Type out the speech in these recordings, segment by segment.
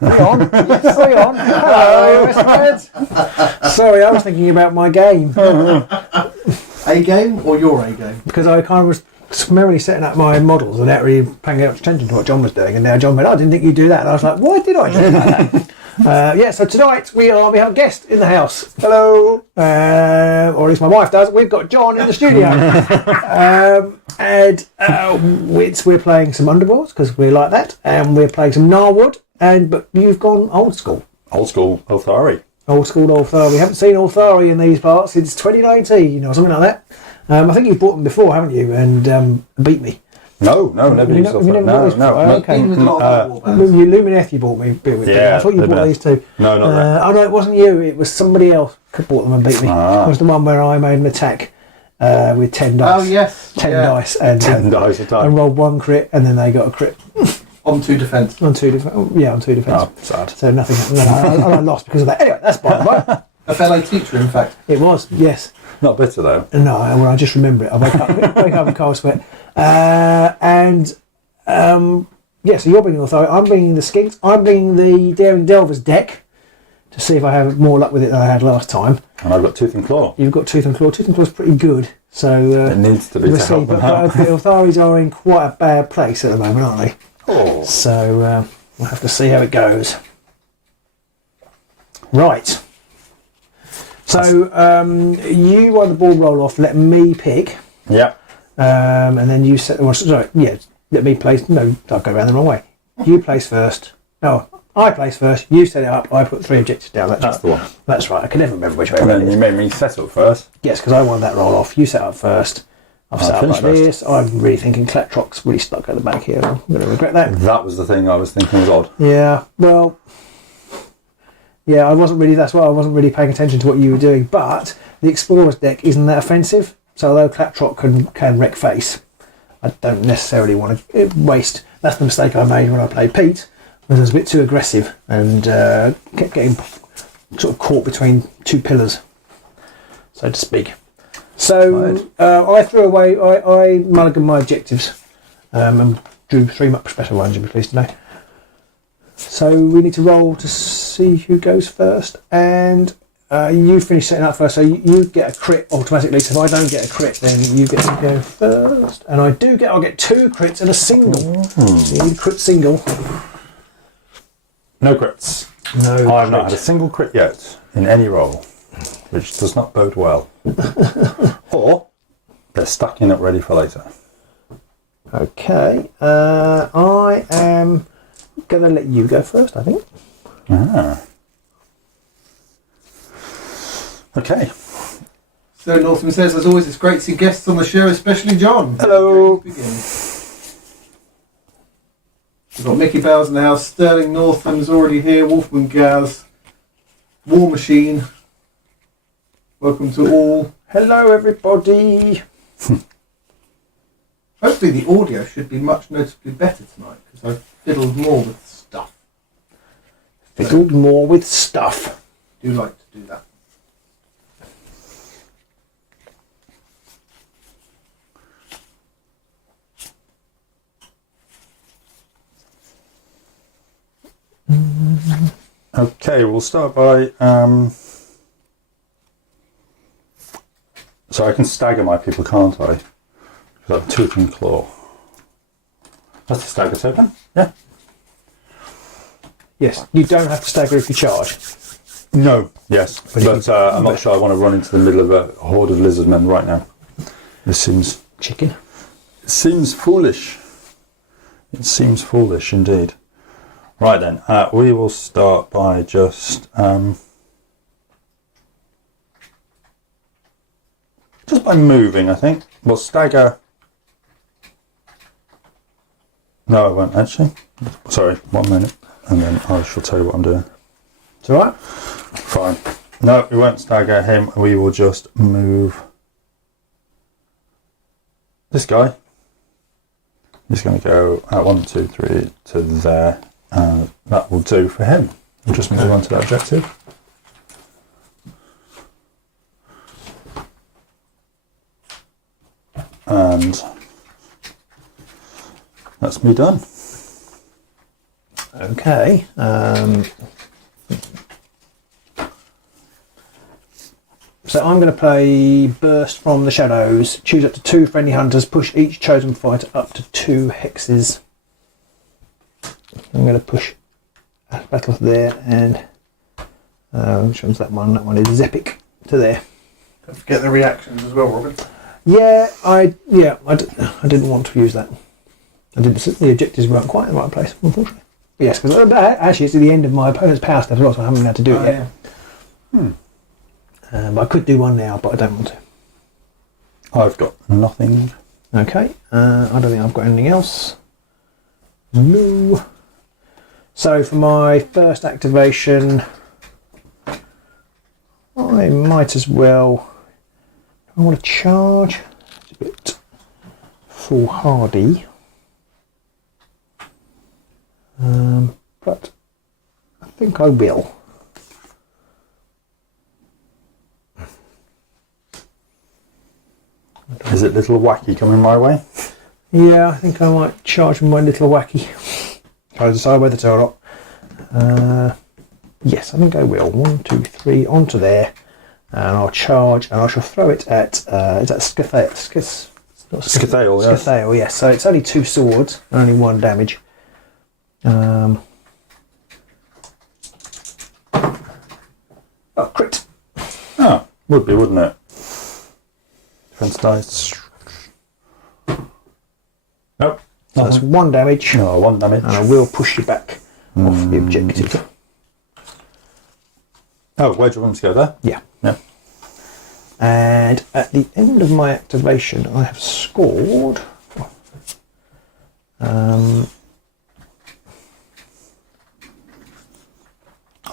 Hang on. Yes, hang on. Hello, Wretched. Sorry, I was thinking about my game. A game or your A game? Because I kind of was summarily setting up my models without really paying much attention to what John was doing. And now John went, I didn't think you'd do that. And I was like, why did I do that? Yeah, so tonight we have a guest in the house. Hello. Or at least my wife does. We've got John in the studio. We're playing some Underworlds because we like that. And we're playing some Gnarlwood. But you've gone old school. Old school Ylthari. Old school Ylthari. We haven't seen Ylthari in these parts since 2019 or something like that. I think you've bought them before, haven't you? And beat me. No, never used Ylthari. No. Okay. Lumineth you bought me. Yeah, I thought you bought these two. No, not that. Oh no, it wasn't you. It was somebody else who bought them and beat me. It was the one where I made an attack with 10 dice. Oh yes. 10 dice. And 10 dice a time. And rolled one crit and then they got a crit. On 2 defence. On 2 defence. Yeah, on 2 defence. Oh, sad. So nothing happened. I lost because of that. Anyway, that's by the way. A fellow teacher, in fact. It was, yes. Not bitter though. No, well, I just remember it. I wake up in cold sweat. So you're bringing Ylthari. I'm bringing the Skinks. I'm bringing the Daring Delvers deck to see if I have more luck with it than I had last time. And I've got Tooth and Claw. You've got Tooth and Claw. Tooth and Claw's pretty good. So it needs to be to help them out. But the Yltharis are in quite a bad place at the moment, aren't they? Oh. So we'll have to see how it goes. Right. So you want the ball roll off, let me pick. Yeah. And then you set. Well, sorry, yeah. Let me place. No, I'll go around the wrong way. You place first. No, I place first. You set it up. I put 3 objectives down. That's the one. That's right. I can never remember which way And around then it you is. made me set up first. Yes, because I wanted that roll off. You set up first. I've set up like this. I'm really thinking Cletrock's really stuck at the back here. I'm going to regret that. That was the thing I was thinking was odd. Yeah. Well. Yeah, I wasn't really. That's why I wasn't really paying attention to what you were doing. But the Explorer's deck isn't that offensive. So although Clatrock can wreck face, I don't necessarily want to waste. That's the mistake I made when I played Pete. I was a bit too aggressive and kept getting sort of caught between 2 pillars, so to speak. So I threw away. I mulliganed my objectives and drew 3 much better ones. You'll be pleased to know. So we need to roll to see who goes first, and you finish setting up first, so you get a crit automatically. So if I don't get a crit, then you get to go first, and I'll get 2 crits and a single. So you need a crit single. No crits. No. I've not had a single crit yet in any roll, which does not bode well. Or they're stacking up ready for later. Okay. I am going to let you go first, I think. Okay. So Northman says, as always, it's great to see guests on the show, especially John. Hello. We've got Mickey Bowles in the house. Sterling Northam's already here. Wolfman Gaz. War Machine. Welcome to all. Hello, everybody. Hopefully the audio should be much noticeably better tonight, because I've fiddled more with stuff. Fiddled more with stuff. Do like to do that. Okay, we'll start by so I can stagger my people, can't I? Because I have Tooth and Claw. That's a stagger token? Yeah. Yes, you don't have to stagger if you charge. No. Yes, but I'm not sure I want to run into the middle of a horde of lizard men right now. This seems... Chicken? It seems foolish. It seems foolish indeed. Right then, we will start by just by moving, I think. We'll stagger. No, I won't actually. Sorry, 1 minute, and then I shall tell you what I'm doing. It's alright? Fine. No, we won't stagger him. We will just move this guy. He's going to go 1, 2, 3 to there. That will do for him. We'll just move on to that objective. And that's me done. Okay. So I'm going to play Burst from the Shadows. Choose up to 2 friendly hunters. Push each chosen fighter up to 2 hexes. I'm going to push Battle there and which one's that one? That one is Zepic to there. Don't forget the reactions as well, Robin. Yeah, I didn't want to use that. The objectives weren't quite in the right place, unfortunately. But yes, because actually it's at the end of my opponent's power step as well, so I haven't been able to do it yet. Yeah. But I could do one now, but I don't want to. I've got nothing. Okay, I don't think I've got anything else. No. So for my first activation, I might as well. I want to charge. It's a bit foolhardy. But I think I will. Is it little wacky coming my way? Yeah, I think I might charge with my little wacky. Try to decide whether to or not. Yes, I think I will. 1, 2, 3, onto there. And I'll charge, and I shall throw it at, is that Scathale? Scathale, yes. Scathale, yes. So it's only 2 swords, and only 1 damage. Oh, crit. Oh, would be, wouldn't it? Defense dice. Nope. So that's 1 damage. No, 1 damage. And I will push you back off the objective. Oh, where do you want me to go there? Yeah. Yeah. And at the end of my activation, I have scored. I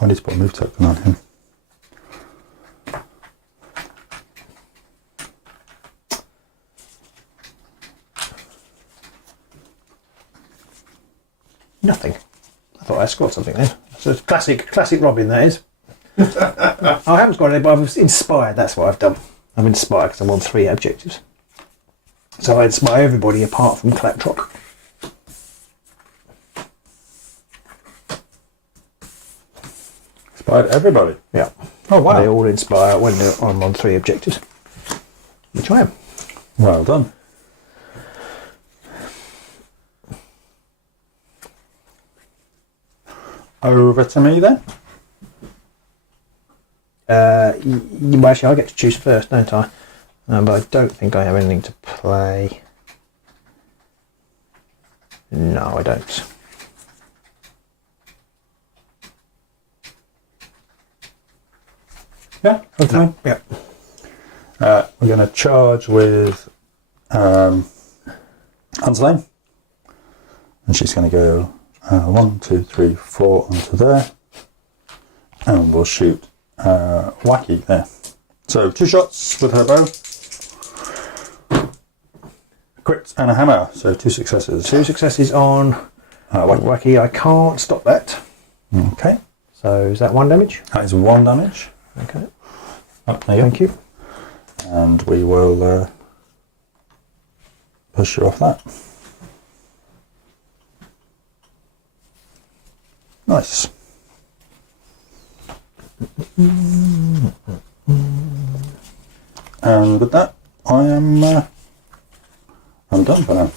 need to put a move token on him. Nothing. I thought I scored something then. So it's classic Robin, that is. I haven't scored anything, but I was inspired. That's what I've done. I'm inspired because I'm on 3 objectives. So I inspire everybody apart from Rawk. Inspired everybody. Yeah. Oh, wow. They all inspire when I'm on 3 objectives, which I am. Well done. Over to me then. Well, actually, I get to choose first, don't I? But I don't think I have anything to play. No, I don't. Yeah, okay. Yeah. We're going to charge with Anslane. And she's going to go 1, 2, 3, 4 onto there. And we'll shoot Wacky there. So 2 shots with her bow. A crit and a hammer. So 2 successes. 2 successes on Wacky. I can't stop that. Okay. So is that 1 damage? That is 1 damage. Okay. Oh, there you go. Thank you. And we will push you off that. Nice. And with that, I'm done for now.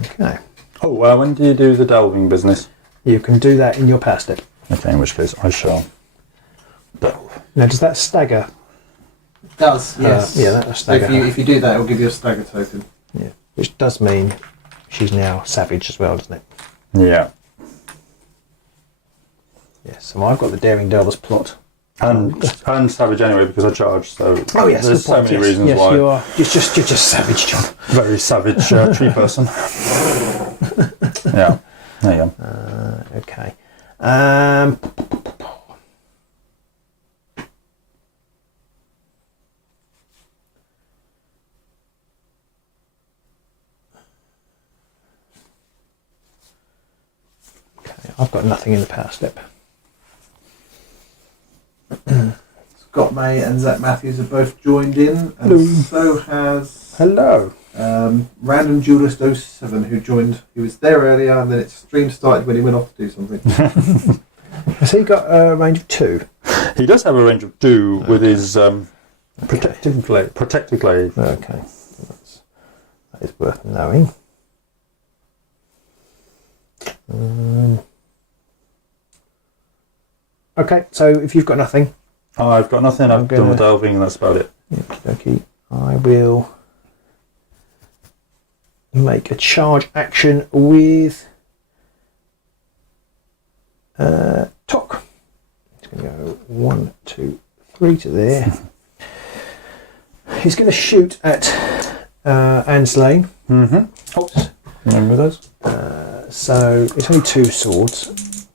Okay. Oh, when do you do the delving business? You can do that in your power step. Okay, in which case I shall delve. Now, does that stagger? It does, yes. Yeah, that'll stagger. If you do that, it'll give you a stagger token. Yeah. Which does mean she's now savage as well, doesn't it? Yeah. Yes. So I've got the Daring Delver's plot. And savage anyway because I charged, so Oh yes, there's good point. so many Yes, reasons yes, why. you are. You're just savage, John. Very savage tree person. Yeah, there you go. Okay. Okay, I've got nothing in the power step. Scott May and Zach Matthews have both joined in, and Hello. so has Hello. Random Duelist 07 who joined. He was there earlier, and then its stream started when he went off to do something. Has he got a range of 2? He does have a range of 2 with his protective glaive. Okay, that is worth knowing. Okay, so if you've got nothing, I've got nothing. I've done the delving, and that's about it. Okay, I will make a charge action with Tok. It's going to go 1, 2, 3 to there. He's going to shoot at Anne's Lane. Mm-hmm. Oops. Remember those? So it's only 2 swords.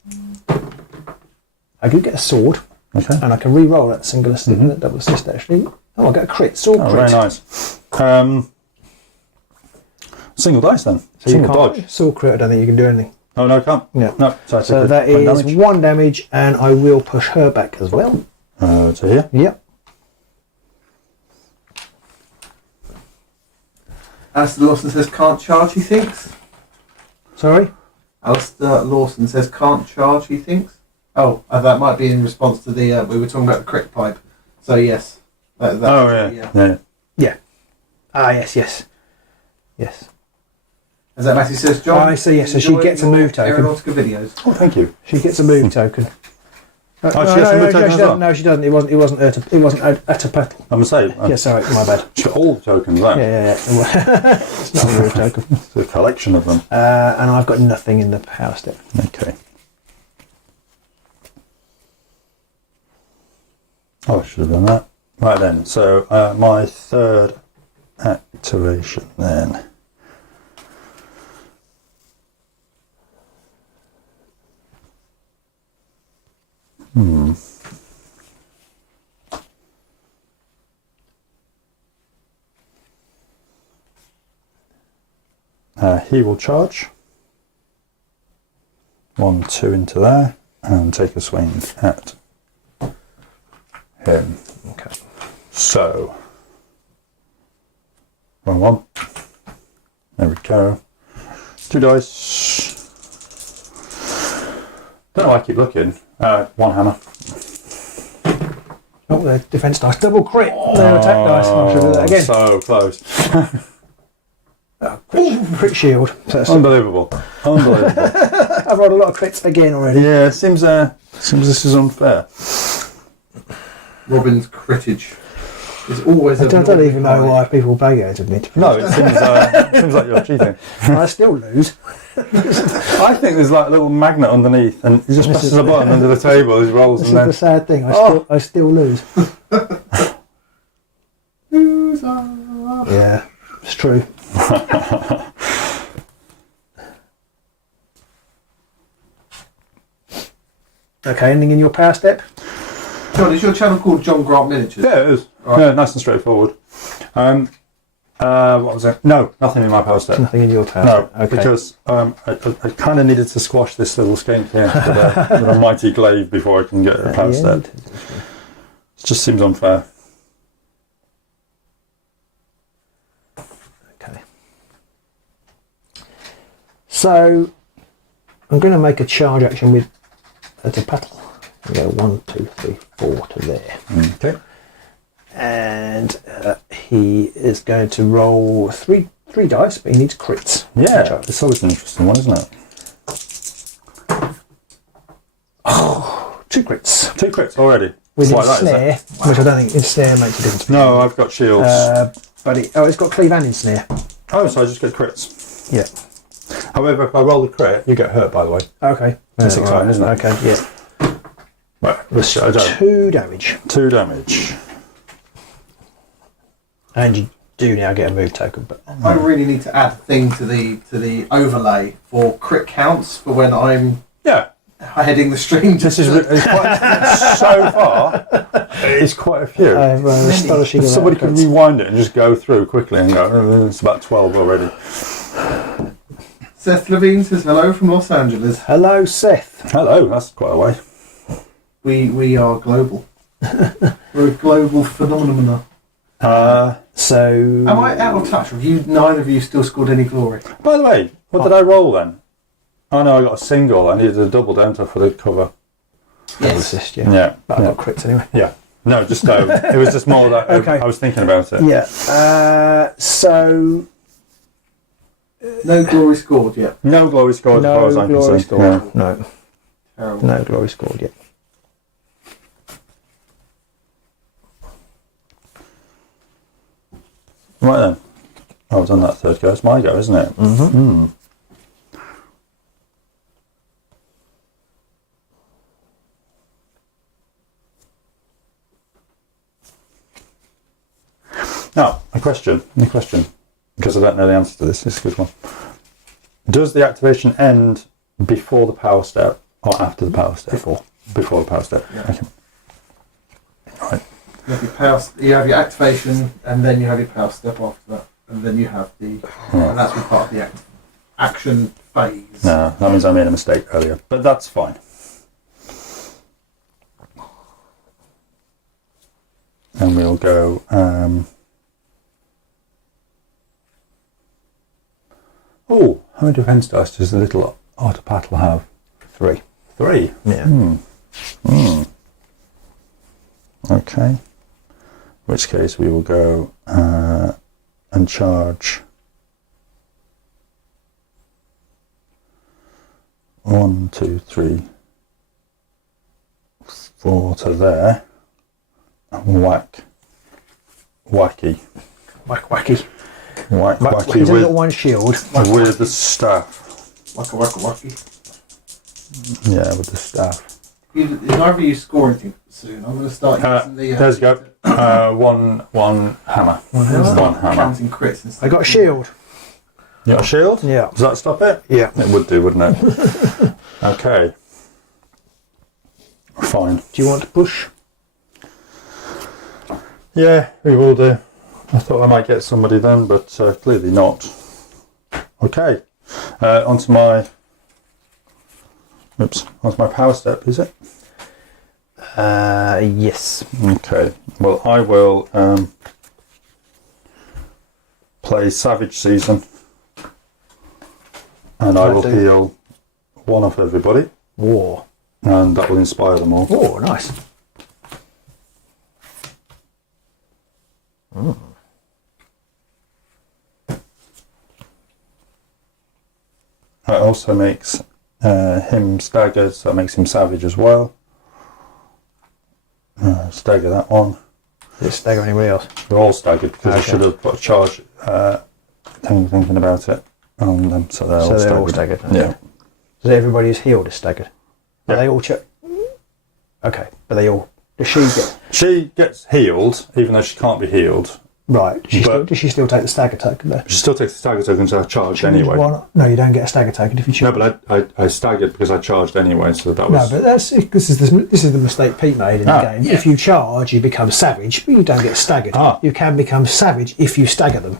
I do get a sword. Okay. And I can re-roll that single assist, double assist actually. Oh, I get a crit, sword crit. Very nice. Single dice then. So Single you can't dodge. sword crit. I don't think you can do anything. Oh no, I can't. Yeah. No. So that is 1 damage, and I will push her back as well. To here. Yep. Alistair Lawson says can't charge, he thinks. Sorry. Alistair Lawson says can't charge, he thinks. Oh, that might be in response to the we were talking about the crit pipe. So yes. Yeah. Ah, yes. As that Matthew says, John. I see. Yes. So she gets a move token. Aeronautica videos. Oh, thank you. She gets a move token. She gets a move token as well? No, she doesn't. It wasn't at a petal. I'm gonna say. Yeah, sorry, my bad. She's got all the tokens there. Yeah. It's not a move token. It's a collection of them. And I've got nothing in the power step. Okay. Oh, I should have done that. Right then, so my third activation then. He will charge. 1, 2 into there, and take a swing at him. Okay. So, wrong one. There we go. 2 dice. Don't know why I keep looking. 1 hammer. Oh, the defense dice. Double crit. Their attack dice. I should do that again. So close. Crit shield. So that's Unbelievable. I've rolled a lot of crits again already. Yeah, it seems this is unfair. Robin's critage is always. I don't even know why people play games with me. No, it seems like you're cheating. I still lose. I think there's like a little magnet underneath, and he just presses a button under the table as he rolls, This and is then the sad thing. I still lose. Yeah, it's true. Okay, anything in your power step? John, is your channel called John Grant Miniatures? yeah, it is. Right. Yeah, nice and straightforward. What was it? No, nothing in my power step. Nothing in your power No, step. Okay. because I kind of needed to squash this little skink here with a mighty glaive before I can get a power step. It just seems unfair. Okay. So I'm going to make a charge action with a paddle. I go 1, 2, 3, 4 to there. Okay. And he is going to roll three dice, but he needs crits. Yeah, it's always an interesting one, isn't it? Oh, 2 crits. 2 crits already. With It's like his that, is snare, which I don't think snare makes a difference. No, I've got shields. But it's got cleave and snare. Oh, so I just get crits. Yeah. However, if I roll the crit, you get hurt, by the way. Okay. It's exciting, isn't it? Okay, yeah. Right, let's show 2 damage. 2 damage. And you do now get a move token, but I really need to add a thing to the overlay for crit counts for when I'm Yeah. heading the stream. This is it's quite, so far. It's quite a few. astonishing. If somebody could rewind it and just go through quickly and go, oh, it's about 12 already. Seth Levine says hello from Los Angeles. Hello, Seth. Hello, that's quite a way. We are global. We're a global phenomenon. So. Am I out of touch? Have you? Neither of you still scored any glory. By the way, what did I roll then? Oh no, I got a single. I needed a double, don't I, for the cover? Yes. Assist, yeah. Yeah. But I got crits anyway. Yeah. No, just no. It was just more that Okay. I was thinking about it. Yeah. So. No glory scored yet. No glory scored as far as I'm concerned. scored. No. Terrible. No glory scored yet. Right then. I've done that third go. It's my go, isn't it? Mm-hmm. Now, a question, because I don't know the answer to this. It's a good one. Does the activation end before the power step or after the power step? Before the power step. Yeah. Okay. Right. You have your activation, and then you have your power step after that, and then you have the, and that's part of the action phase. No, that means I made a mistake earlier, but that's fine. And we'll go. Oh, how many defense dice does the little autopatal have? 3. 3. Yeah. Okay. In which case we will go and charge 1, 2, 3, 4 to there. And whack. Wacky. Wacky. Wacky He's only got with, one shield. with the staff. Waka waka waki. Yeah, with the staff. Neither of you score anything soon. I'm going to start using the. There's you go. One hammer. One hammer. One hammer. Counting crits instead. I got a shield. You got a shield? Yeah. Does that stop it? Yeah. It would do, wouldn't it? Okay. Fine. Do you want to push? Yeah, we will do. I thought I might get somebody then, but clearly not. Okay. Onto my power step, is it? Yes. Okay. Well, I will play Savage Season, and I will heal one of everybody, War. and that will inspire them all. Oh, nice. It also makes him staggered, so it makes him savage as well. Stagger that one. Did it stagger anybody else? They're all staggered because I Okay. should have put a charge thinking about it on them, so they're all staggered. Okay. Yeah. So everybody's healed is staggered. Are Yeah. they all Okay, but they all. Does she get She gets healed, even though she can't be healed. right? But- Does she still take the stagger token there? She still takes the stagger tokens are charged anyway. No, you don't get a stagger token if you choose. No, but I staggered because I charged anyway, so that No, was... but this is the mistake Pete made in the game. yeah. If you charge, you become savage, but you don't get staggered. Ah. You can become savage if you stagger them.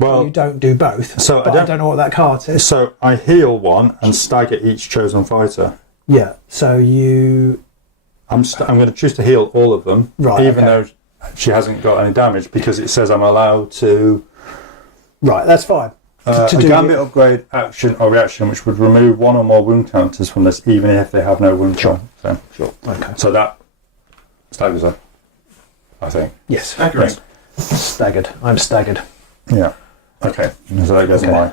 well, You don't do both. So I but I don't- don't know what that card says. so I heal one and stagger each chosen fighter. Yeah. So you. I'm going to choose to heal all of them, Right, even okay. though she hasn't got any damage, because it says I'm allowed to Right. That's fine. a gambit upgrade action or reaction which would remove one or more wound counters from this, even if they have no wound count. Sure. Okay. So that staggers her, I think. Yes. Staggering. Yes. Staggered. I'm staggered. Yeah. Okay. So that goes Okay. my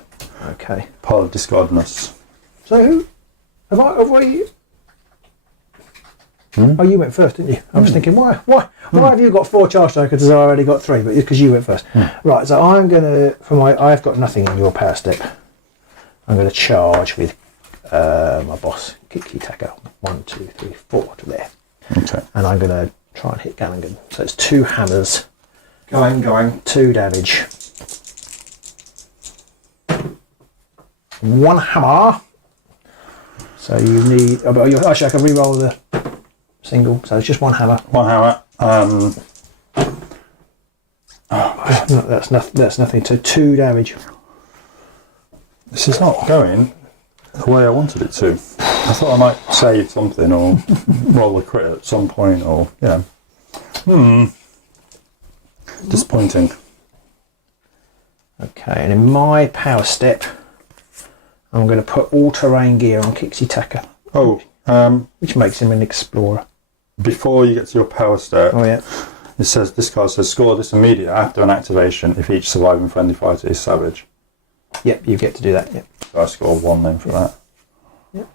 Okay. pile of discardness. So have we? Oh, you went first, didn't you? I was thinking, why have you got 4 charge tokens as I already got 3? But because you went first, right? So I'm gonna I've got nothing in your power step. I'm gonna charge with my boss Kiki Taka 1, 2, 3, 4 to there, Okay. and I'm gonna try and hit Gallingan. So it's 2 hammers, Going. 2 damage, 1 hammer. So you need. Actually, I can re-roll the single. So it's just 1 hammer. One hammer. No, that's nothing. So 2 damage. This is not going the way I wanted it to. I thought I might save something or roll a crit at some point, or Disappointing. Okay, and in my power step, I'm going to put all-terrain gear on Kixie Tacker, Oh, which makes him an explorer. before you get to your power step, Oh yeah. it says this card says score this immediate after an activation if each surviving friendly fighter is savage. Yep, you get to do that. Yep. So I score 1 then for that. Yep.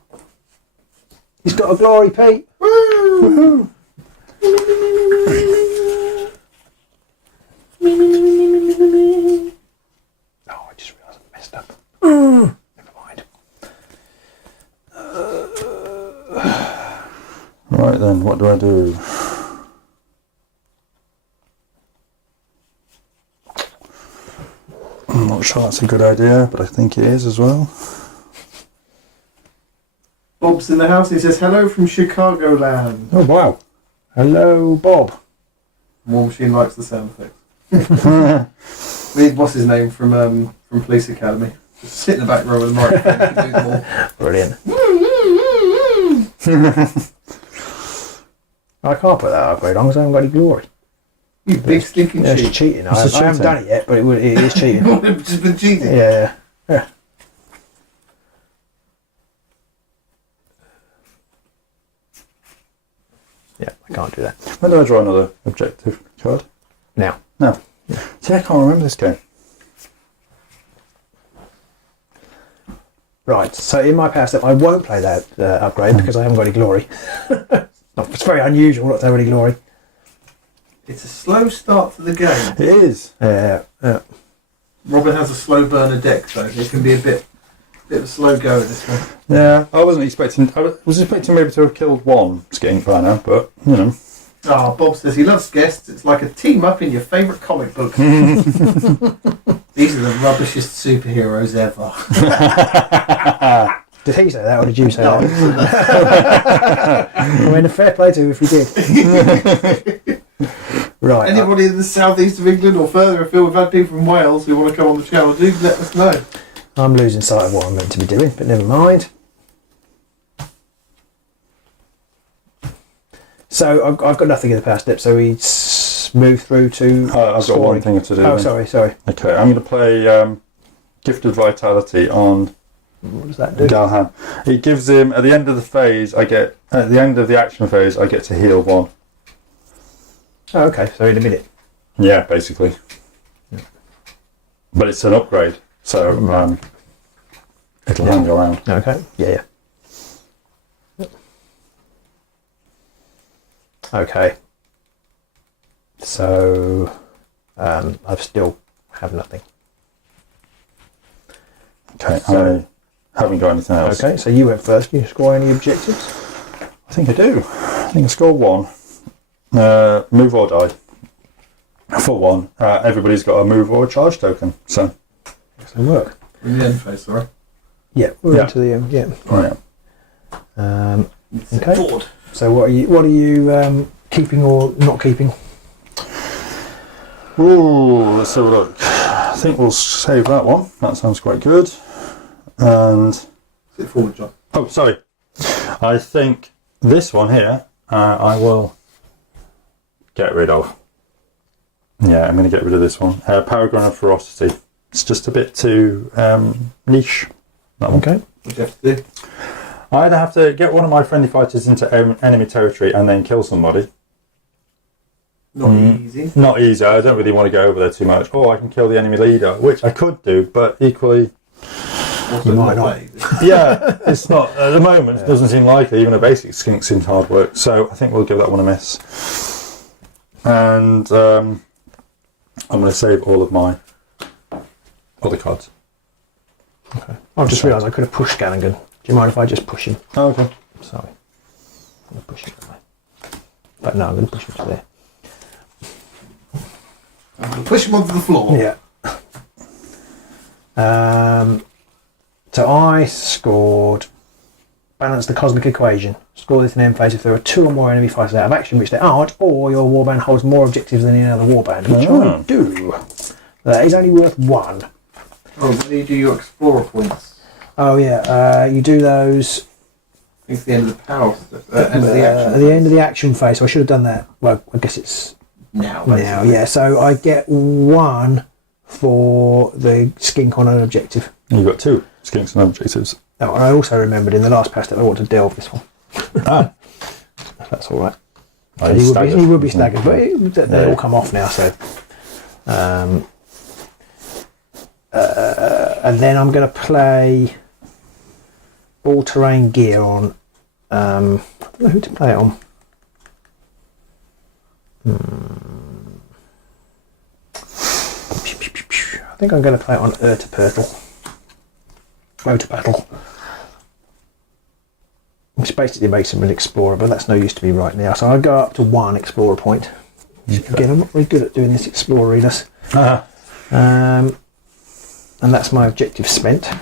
He's got a glory, Pete. Woo! Oh, I just realised I messed up. Never mind. Right then, what do I do? I'm not sure that's a good idea, but I think it is as well. Bob's in the house. He says, hello from Chicagoland. Oh wow. Hello, Bob. War Machine likes the sound effects. What's his name from Police Academy? Just sit in the back row with the microphone and do them all. Brilliant. I can't put that upgrade on because I haven't got any glory. You big stinking It's cheat. cheating. I It's haven't cheating. done it yet, but it is cheating. You've just been cheating. Yeah. Yeah. Yeah, I can't do that. When do I draw another objective card? Now. No. See, I can't remember this game. Right, so in my power step, I won't play that upgrade because I haven't got any glory. It's very unusual not to have any glory. It's a slow start to the game. It is. Yeah. Robin has a slow burner deck, though. It can be a bit of a slow go at this one. Yeah, I wasn't expecting. I was expecting maybe to have killed one skink by now, but you know. Ah, Bob says he loves guests. It's like a team up in your favourite comic book. These are the rubbishest superheroes ever. Did he say that or did you say No, that? I mean, a fair play to him if he did. Right. Anybody in the southeast of England or further afield, we've had people from Wales who want to come on the channel, do let us know. I'm losing sight of what I'm meant to be doing, but never mind. So I've got nothing in the power step, so we move through to I've got scoring. one thing to do. Oh, then. sorry. Okay, I'm going to play Gifted Vitality on What does that do? Galhan. It gives him at the end of the phase. At the end of the action phase, I get to heal 1. Oh, okay, so in a minute. Yeah, basically. Yeah. But it's an upgrade, so it'll hang around. Okay, yeah. Okay. So, I still have nothing. Okay, So- I haven't got anything else. Okay, so you went first. Can you score any objectives? I think I do. I think I score 1. Move or die. For 1, everybody's got a move or a charge token. So, Excellent work. In the end phase, sorry. Yeah, we're Yeah. into the yeah. Okay. Forward. So what are you keeping or not keeping? Ooh, let's have a look. I think we'll save that one. That sounds quite good. And Sit forward, John. oh, sorry. I think this one here I will get rid of. Yeah, I'm going to get rid of this one. Paragon of Ferocity. It's just a bit too niche. That one. Okay. What do you have to do? I either have to get one of my friendly fighters into enemy territory and then kill somebody. Not easy. Not easy. I don't really want to go over there too much. Or I can kill the enemy leader, which I could do, but equally, Also You might not not. easy. yeah, it's not at the moment. It doesn't seem likely. Even a basic skink seems hard work. So I think we'll give that one a miss. And I'm going to save all of my other cards. Okay. I've just realised I could have pushed Gallingan. Do you mind if I just push him? Oh, okay. Sorry. I'm going to push him that way. But no, I'm going to push him to there. I'm going to push him onto the floor. Yeah. So I scored balance the cosmic equation. Score this in end phase if there are 2 or more enemy fighters out of action, which there aren't, or your warband holds more objectives than any other warband, which I do. That is only worth 1. Oh, when do you do your explorer points? Oh yeah, you do those I think it's the end of the power stuff. End of the action. at the end of the action phase. So I should have done that. Well, I guess it's now. Now, Basically. yeah. So I get 1 for the skink on an objective. You've got 2 skinks and objectives. Oh, and I also remembered in the last patch that I want to delve this one. Ah, That's all right. oh, He would be staggered, but they all come off now. So, and then I'm going to play all-terrain gear on. I don't know who to play it on. I think I'm going to play it on Motor Battle. Which basically makes him an explorer, but that's no use to me right now. So I'll go up to 1 explorer point. Okay. Again, I'm not very good at doing this exploriness. And that's my objective spent.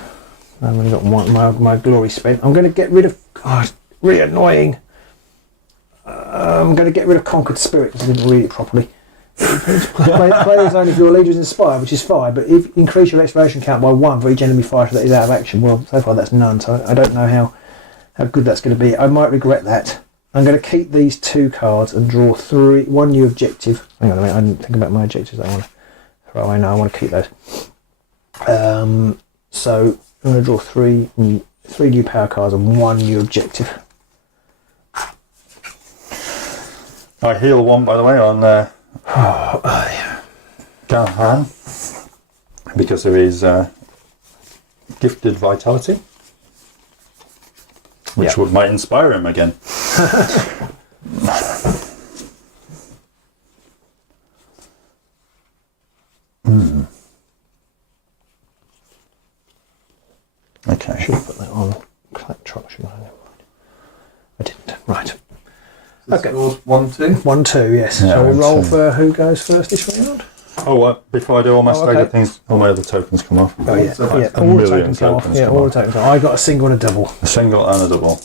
I've only got my glory spent. I'm going to get rid of... God, it's really annoying. I'm going to get rid of Conquered Spirit because I didn't read it properly. Players only if your leader is inspired, which is fine, but if increase your exploration count by 1 for each enemy fighter that is out of action, well, so far that's none, so I don't know how good that's going to be. I might regret that. I'm going to keep these 2 cards and draw 1 new objective. Hang on a minute, I didn't think about my objectives that I want to throw away. No, I want to keep those. So I'm going to draw 3 new power cards and 1 new objective. I heal 1, by the way, on Galhan because of his gifted vitality, which might inspire him again. Okay. I should have put that on truck, shouldn't I? Never mind. I didn't. Right. Okay. 1-2. 1-2, yes. Yeah, so we roll 1-2. for who goes first this round? Oh, before I do all my staggered okay. things, all my other tokens come off. Oh, yeah. So Yeah, that's all the million tokens go off. tokens Yeah, come all off. the tokens. I got a single and a double. A single and a double.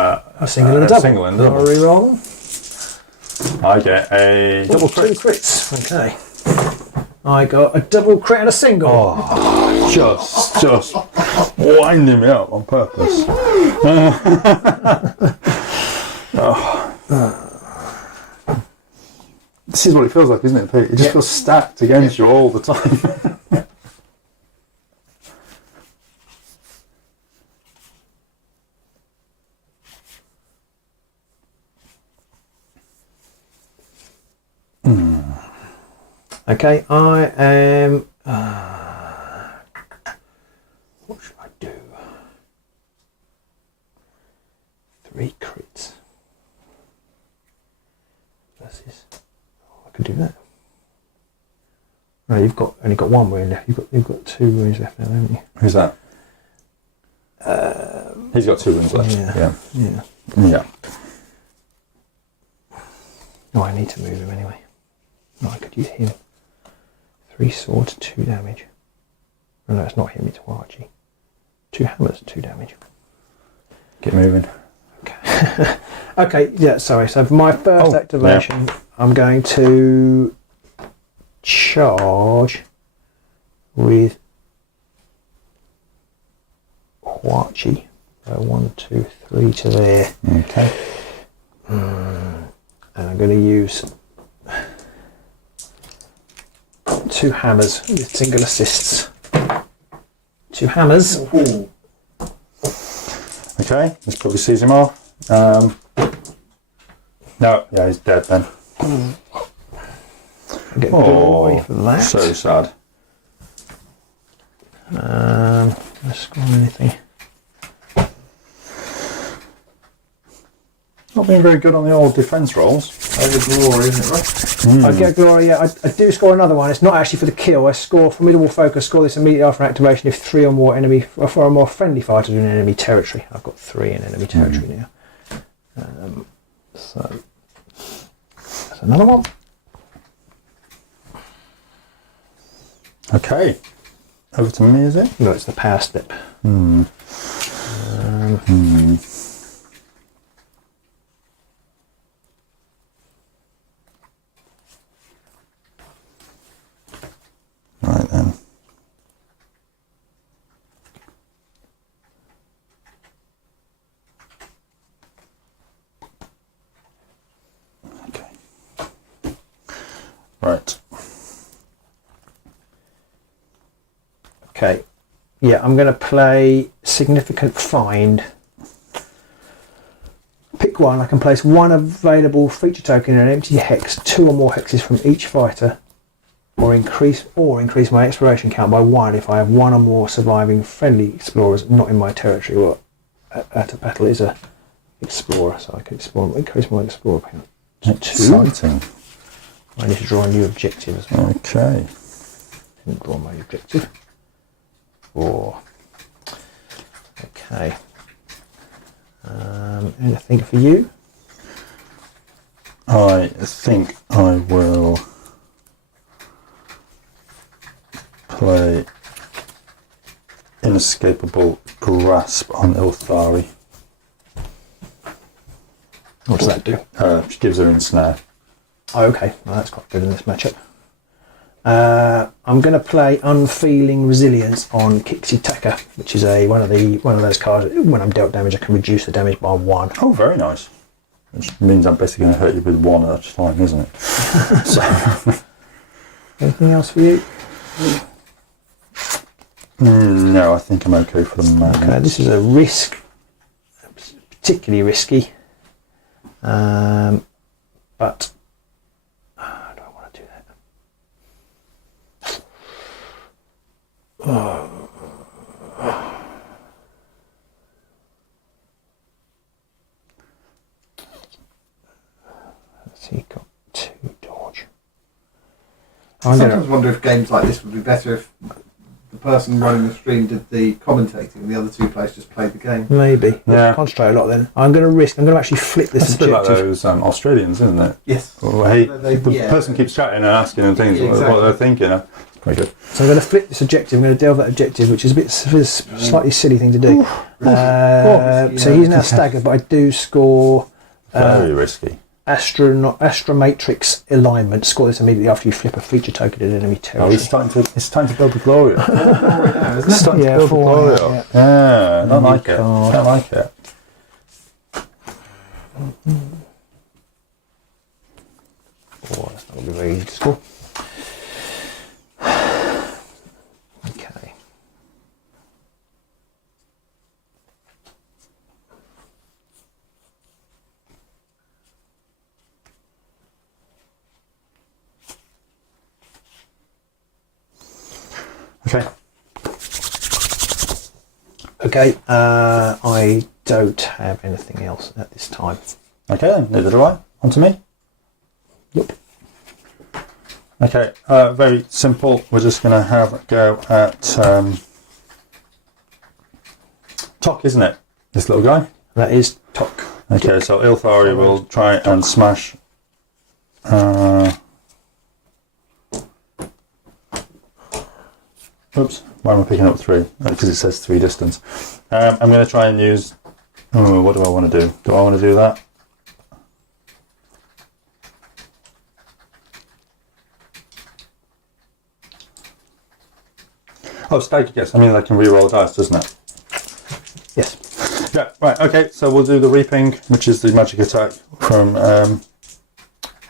A single and a double. Single and a double. I'll re-roll. I get a double 2 crit. crits. Okay. I got a double crit and a single. Oh, just winding me up on purpose. This is what it feels like, isn't it, Pete? It just feels stacked against you all the time. Okay, I am... what should I do? 3 crits. Versus... I could do that. No, you've only got 1 wound left. You've got 2 wounds left now, haven't you? Who's that? He's got 2 wounds left. Yeah. Oh, I need to move him anyway. No, I could use him. 3 swords, 2 damage. Oh, no, it's not him, it's Archie. 2 hammers, 2 damage. Get moving. Okay. Okay, yeah, sorry. So for my first activation, I'm going to charge with Archie. So 1, 2, 3 to there. Okay. And I'm going to use 2 hammers with single assists. 2 hammers. Ooh. Okay, this probably sees him off. No, yeah, he's dead then. Get away from that. So sad. Let's score anything. Not being very good on the old defence rolls. Over glory, isn't it, right? I get glory, yeah. I do score another one. It's not actually for the kill. I score formidable focus. Score this immediately after activation if 3 or more enemy, or 4 or more friendly fighters are in enemy territory. I've got 3 in enemy territory now. So that's another one. Okay. Over to me, is it? No, it's the power step. Right then. Okay. Right. Okay. Yeah, I'm going to play Significant Find. Pick one. I can place one available feature token in an empty hex, 2 or more hexes from each fighter, or increase my exploration count by 1 if I have 1 or more surviving friendly explorers not in my territory or at a battle is a explorer, so I can increase my explorer count to 2. Exciting. I need to draw a new objective as well. Okay. Didn't draw my objective. 4. Okay. Anything for you? I think I will play Inescapable Grasp on Ylthari. What does that do? She gives her ensnare. Oh, okay, well, that's quite good in this matchup. I'm going to play Unfeeling Resilience on Kixie Taka, which is one of those cards. When I'm dealt damage, I can reduce the damage by 1. Oh, very nice. Which means I'm basically going to hurt you with 1 at a time, isn't it? So, anything else for you? No, I think I'm okay for the moment. Okay, this is a risk, particularly risky, but I don't want to do that. Let's see, got 2 dodge. I sometimes wonder if games like this would be better if the person running the stream did the commentating and the other 2 players just played the game. Maybe. Yeah. Concentrate a lot then. I'm going to actually flip this It's a bit like objective. those Australians, isn't it? Yes. Well, the person keeps chatting and asking and things Yeah, exactly. what they're thinking. It's pretty good. So I'm going to flip this objective. I'm going to delve that objective, which is a slightly silly thing to do. So he's now staggered, but I do score Very risky. Astromatrix alignment. Score this immediately after you flip a feature token in enemy Oh, territory. it's time to build the glory up. It's time Yeah, to build the 4 glory now, up. Yeah, I don't like it. card. I don't like it. Oh, that's not going to be very easy to score. Okay. Okay. Okay, I don't have anything else at this time. Okay then, neither do I. On to me. Yep. Okay, very simple. We're just going to have a go at Tok, isn't it? This little guy. That is Tok. Okay, so Ylthari will try and smash. Oops, why am I picking up 3? Because it says 3 distance. I'm going to try and use. Oh, what do I want to do? Do I want to do that? Oh, stagger gets. I mean, they can re-roll dice, doesn't it? Yes. Yeah. Right. Okay. So we'll do the reaping, which is the magic attack from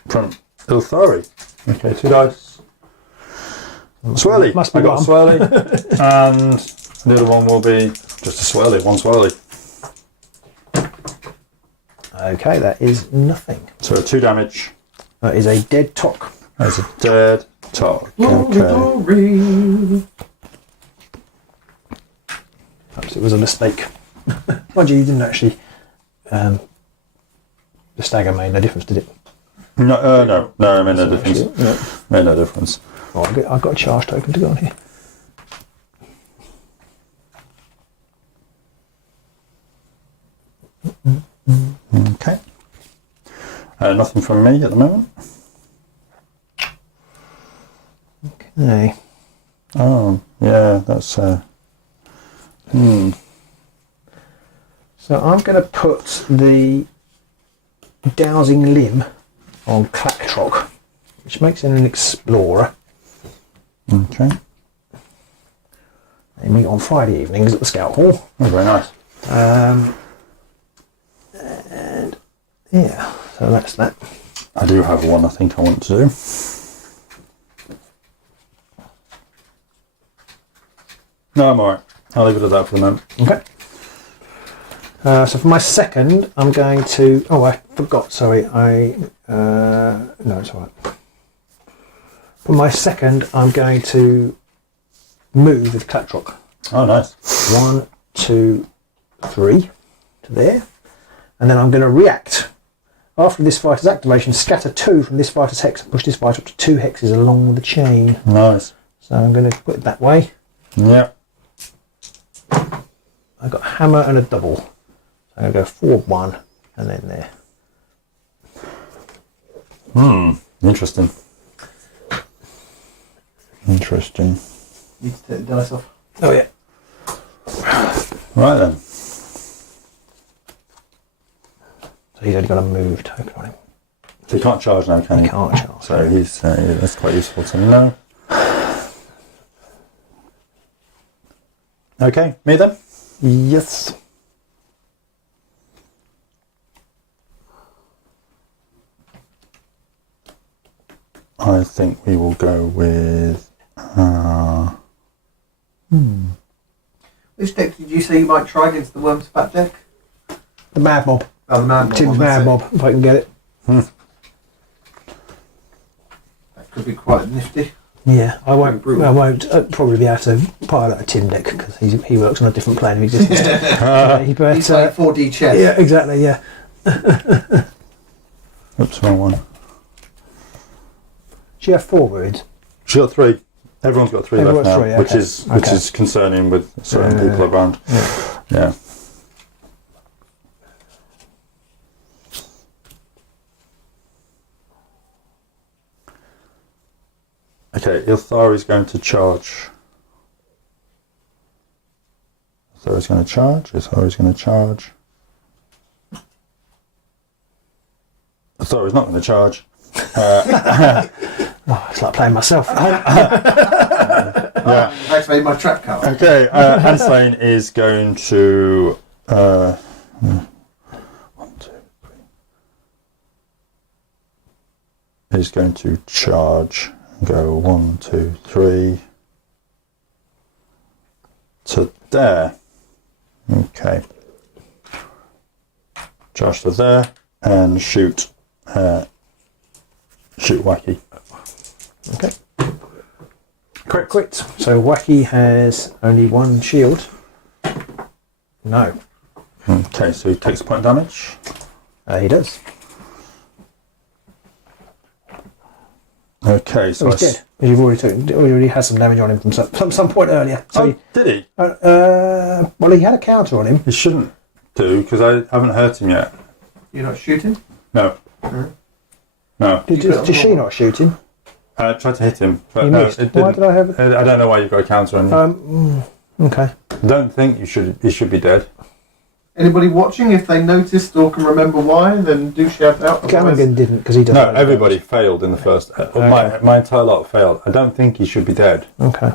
Ylthari. Okay, 2 dice. Swirly. Must be I got a one. swirly, and the other one will be just a swirly. 1 swirly. Okay, that is nothing. So 2 damage. That is a dead Tok. That's a dead Tok. Okay. Glory. Perhaps it was a mistake. Mind you didn't actually. The stagger made no difference, did it? No, no, it made no difference. Actually, no. Made no difference. Oh, I've got a charge token to go on here. Okay. Nothing from me at the moment. Okay. Oh, yeah, that's. So I'm going to put the Dowsing Limb on Clacktrock, which makes it an explorer. Okay. They meet on Friday evenings at the Scout Hall. Oh, very nice. And yeah, so that's that. I do have one I think I want to do. No, I'm alright. I'll leave it at that for the moment. Okay. So for my second, I'm going to... Oh, I forgot. Sorry. No, it's all right. For my second, I'm going to move with Clatrock. Oh, nice. 1, 2, 3 to there. And then I'm going to react. After this fighter's activation, scatter 2 from this fighter's hex and push this fighter up to 2 hexes along the chain. Nice. So I'm going to put it that way. Yep. I've got a hammer and a double. So I'm going to go 4, 1, and then there. Interesting. Interesting. Need to take the dice off. Oh, yeah. Right then. So he's only got a move token on him. So he can't charge now, can he? He can't charge. So he's that's quite useful to know. Okay, me then? Yes. I think we will go with... Which deck did you say you might try against the Worms Fat deck? The Mad Mob. Oh, the Mad Mob. Tim's Mad Mob, if I can get it. That could be quite nifty. Yeah, I won't. Brutal. I won't probably be able to pilot a Tim deck because he works on a different plane of existence. But, He's like 4D chess. yeah, exactly. Yeah. Oops, wrong one. Do you have 4 words? She got 3. Everyone's got 3 left Everyone's now, 3, okay. which is concerning with certain people around. Yeah. Okay, Ylthari's going to charge. Ylthari's going to charge. Ylthari's going to charge. Ylthari's not going to charge. Oh, it's like playing myself. Yeah. Activate my trap card. Okay, Anslane is going to 1, 2, 3. Is going to charge. Go 1, 2, 3 to there. Okay. Charge to there and shoot. Shoot Wacky. Okay. Crit. So Wacky has only 1 shield. No. Okay, so he takes a point of damage. He does. Okay, so He's dead. You've already had some damage on him from some point earlier. So did he? well, he had a counter on him. He shouldn't do because I haven't hurt him yet. You're not shooting? No. No. Did she not shoot him? I tried to hit him, but You no, missed. it Why didn't. did I have it? I don't know why you've got a counter on you. Okay. I don't think you should be dead. Anybody watching, if they noticed or can remember why, then do shout out. Gannigan didn't because he doesn't. No, everybody failed in the first. My entire lot failed. I don't think he should be dead. Okay.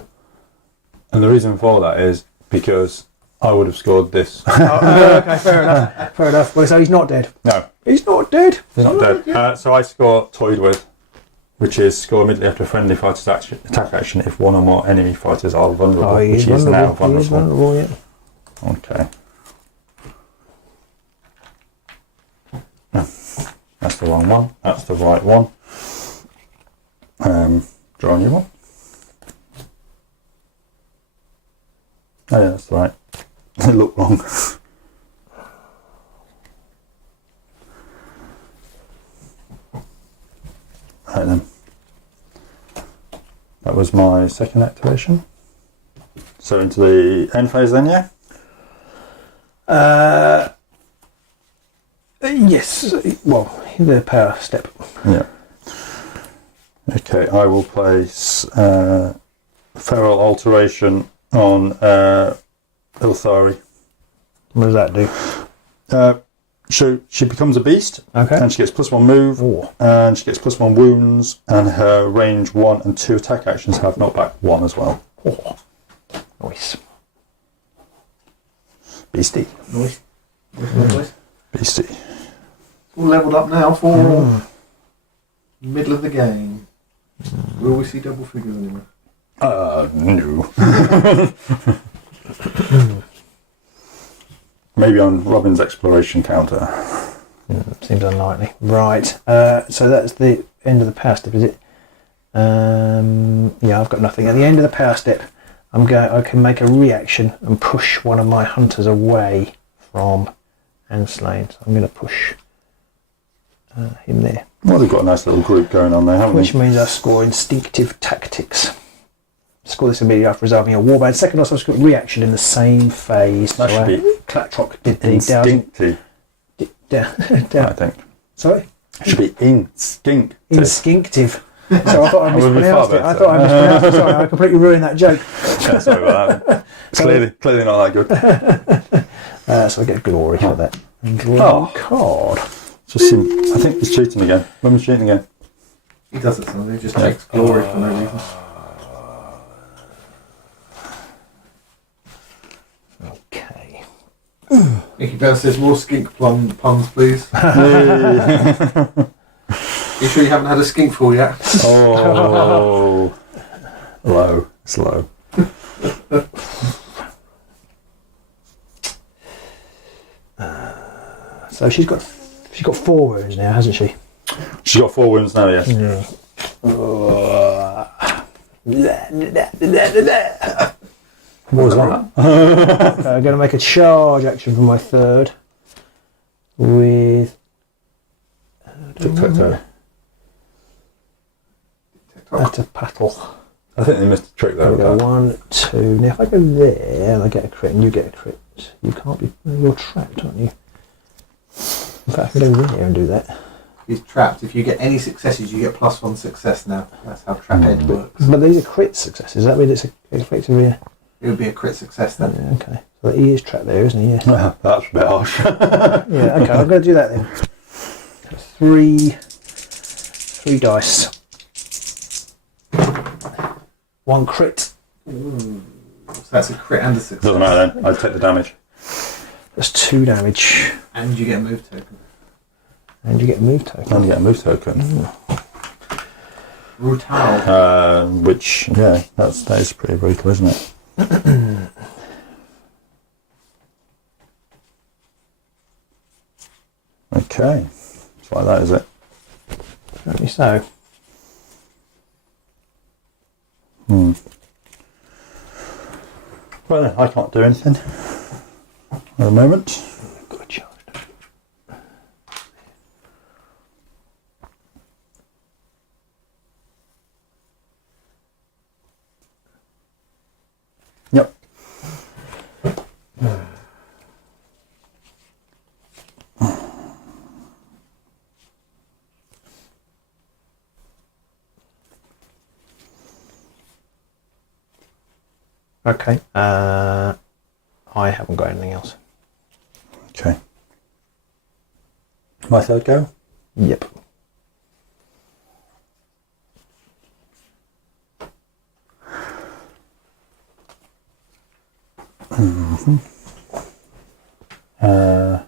And the reason for that is because I would have scored this. Okay, fair enough. Fair enough. Well, so he's not dead. No, He's not dead. he's not dead. So I score Toyed With, which is score immediately after a friendly fighter's attack action if one or more enemy fighters are vulnerable, which he is now vulnerable. He is vulnerable, yeah. Okay. No, that's the wrong one. That's the right one. Draw a new one. Oh yeah, that's right. It looked wrong. Right then. That was my second activation. So into the end phase then, yeah? Yes. Well, the power step. Yeah. Okay, I will place Feral Alteration on Ylthari. What does that do? So she becomes a beast, Okay. and she gets +1 move, and she gets +1 wounds, and her range 1 and 2 attack actions have knockback 1 as well. Oh. Nice. Beastie. Nice. Nice. Beastie. All levelled up now for middle of the game. Will we see double figures anymore? No. Maybe on Robin's exploration counter. Seems unlikely. Right. So that's the end of the power step, is it? Yeah, I've got nothing. At the end of the power step, I can make a reaction and push one of my hunters away from Anslain. So I'm going to push him there. Well, they've got a nice little group going on there, haven't Which they? means I score instinctive tactics. Score this immediately after resolving a warband. Second, also I've got reaction in the same phase. That should be Clatrock did the instinctive. I think. Sorry? It should be instinctive. Instinctive. So I thought I That would be far mispronounced it. I better. thought I mispronounced it. Sorry, I completely ruined that joke. Yeah, sorry about that. It's clearly not that good. So I get glory for that. Oh. God. I think he's cheating again. Women's cheating again. He does it sometimes. He just takes glory for no reason. Okay. Mickey Bell says more skink puns, please. You sure you haven't had a skink fall yet? Oh. Low. It's low. So she's got 4 wounds now, hasn't she? She's got 4 wounds now, yes. Yeah. What was that? I'm going to make a charge action for my third with Tic-tac-toe. that's a paddle. I think they missed a trick there. There we with go, that. 1, 2. Now if I go there and I get a crit and you get a crit, you can't be. You're trapped, aren't you? In fact, I can go there and do that. He's trapped. If you get any successes, you get +1 success now. That's how trap edge works. But these are crit successes. Does that mean it's effectively a... It would be a crit success then. Yeah, okay. So he is trapped there, isn't he? Yeah. That's a bit harsh. Yeah, okay, I'm going to do that then. 3 dice. 1 crit. So that's a crit and a success. Doesn't matter then. I'd take the damage. That's 2 damage. And you get a move token. And you get a move token. And you get a move token. Brutal. Which, yeah, that is pretty brutal, isn't it? Okay. It's like that, is it? Apparently so. Well then, I can't do anything at the moment. Got a charge. Yep. Okay. I haven't got anything else. Okay. My third go? Yep.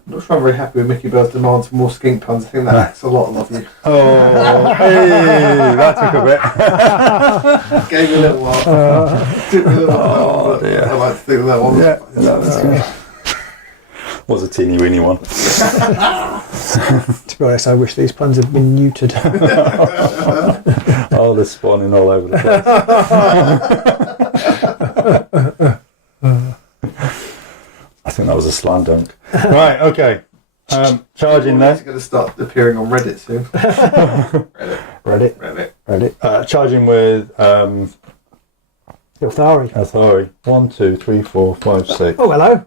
Not sure I'm very happy with Mickey Bell's demands for more skink puns. I think that acts a lot of you. Oh, hey, that took a bit. Gave me a little while. Took me a little while. But dear. I like to think that one. Yeah, that was good. Was a teeny weeny one. To be honest, I wish these puns had been neutered. Oh, they're spawning all over the place. I think that was a slam dunk. Right, okay. Charging It's there. going to start appearing on Reddit soon. Reddit. Charging with Ylthari. Ylthari. 1, 2, 3, 4, 5, 6. Oh, hello.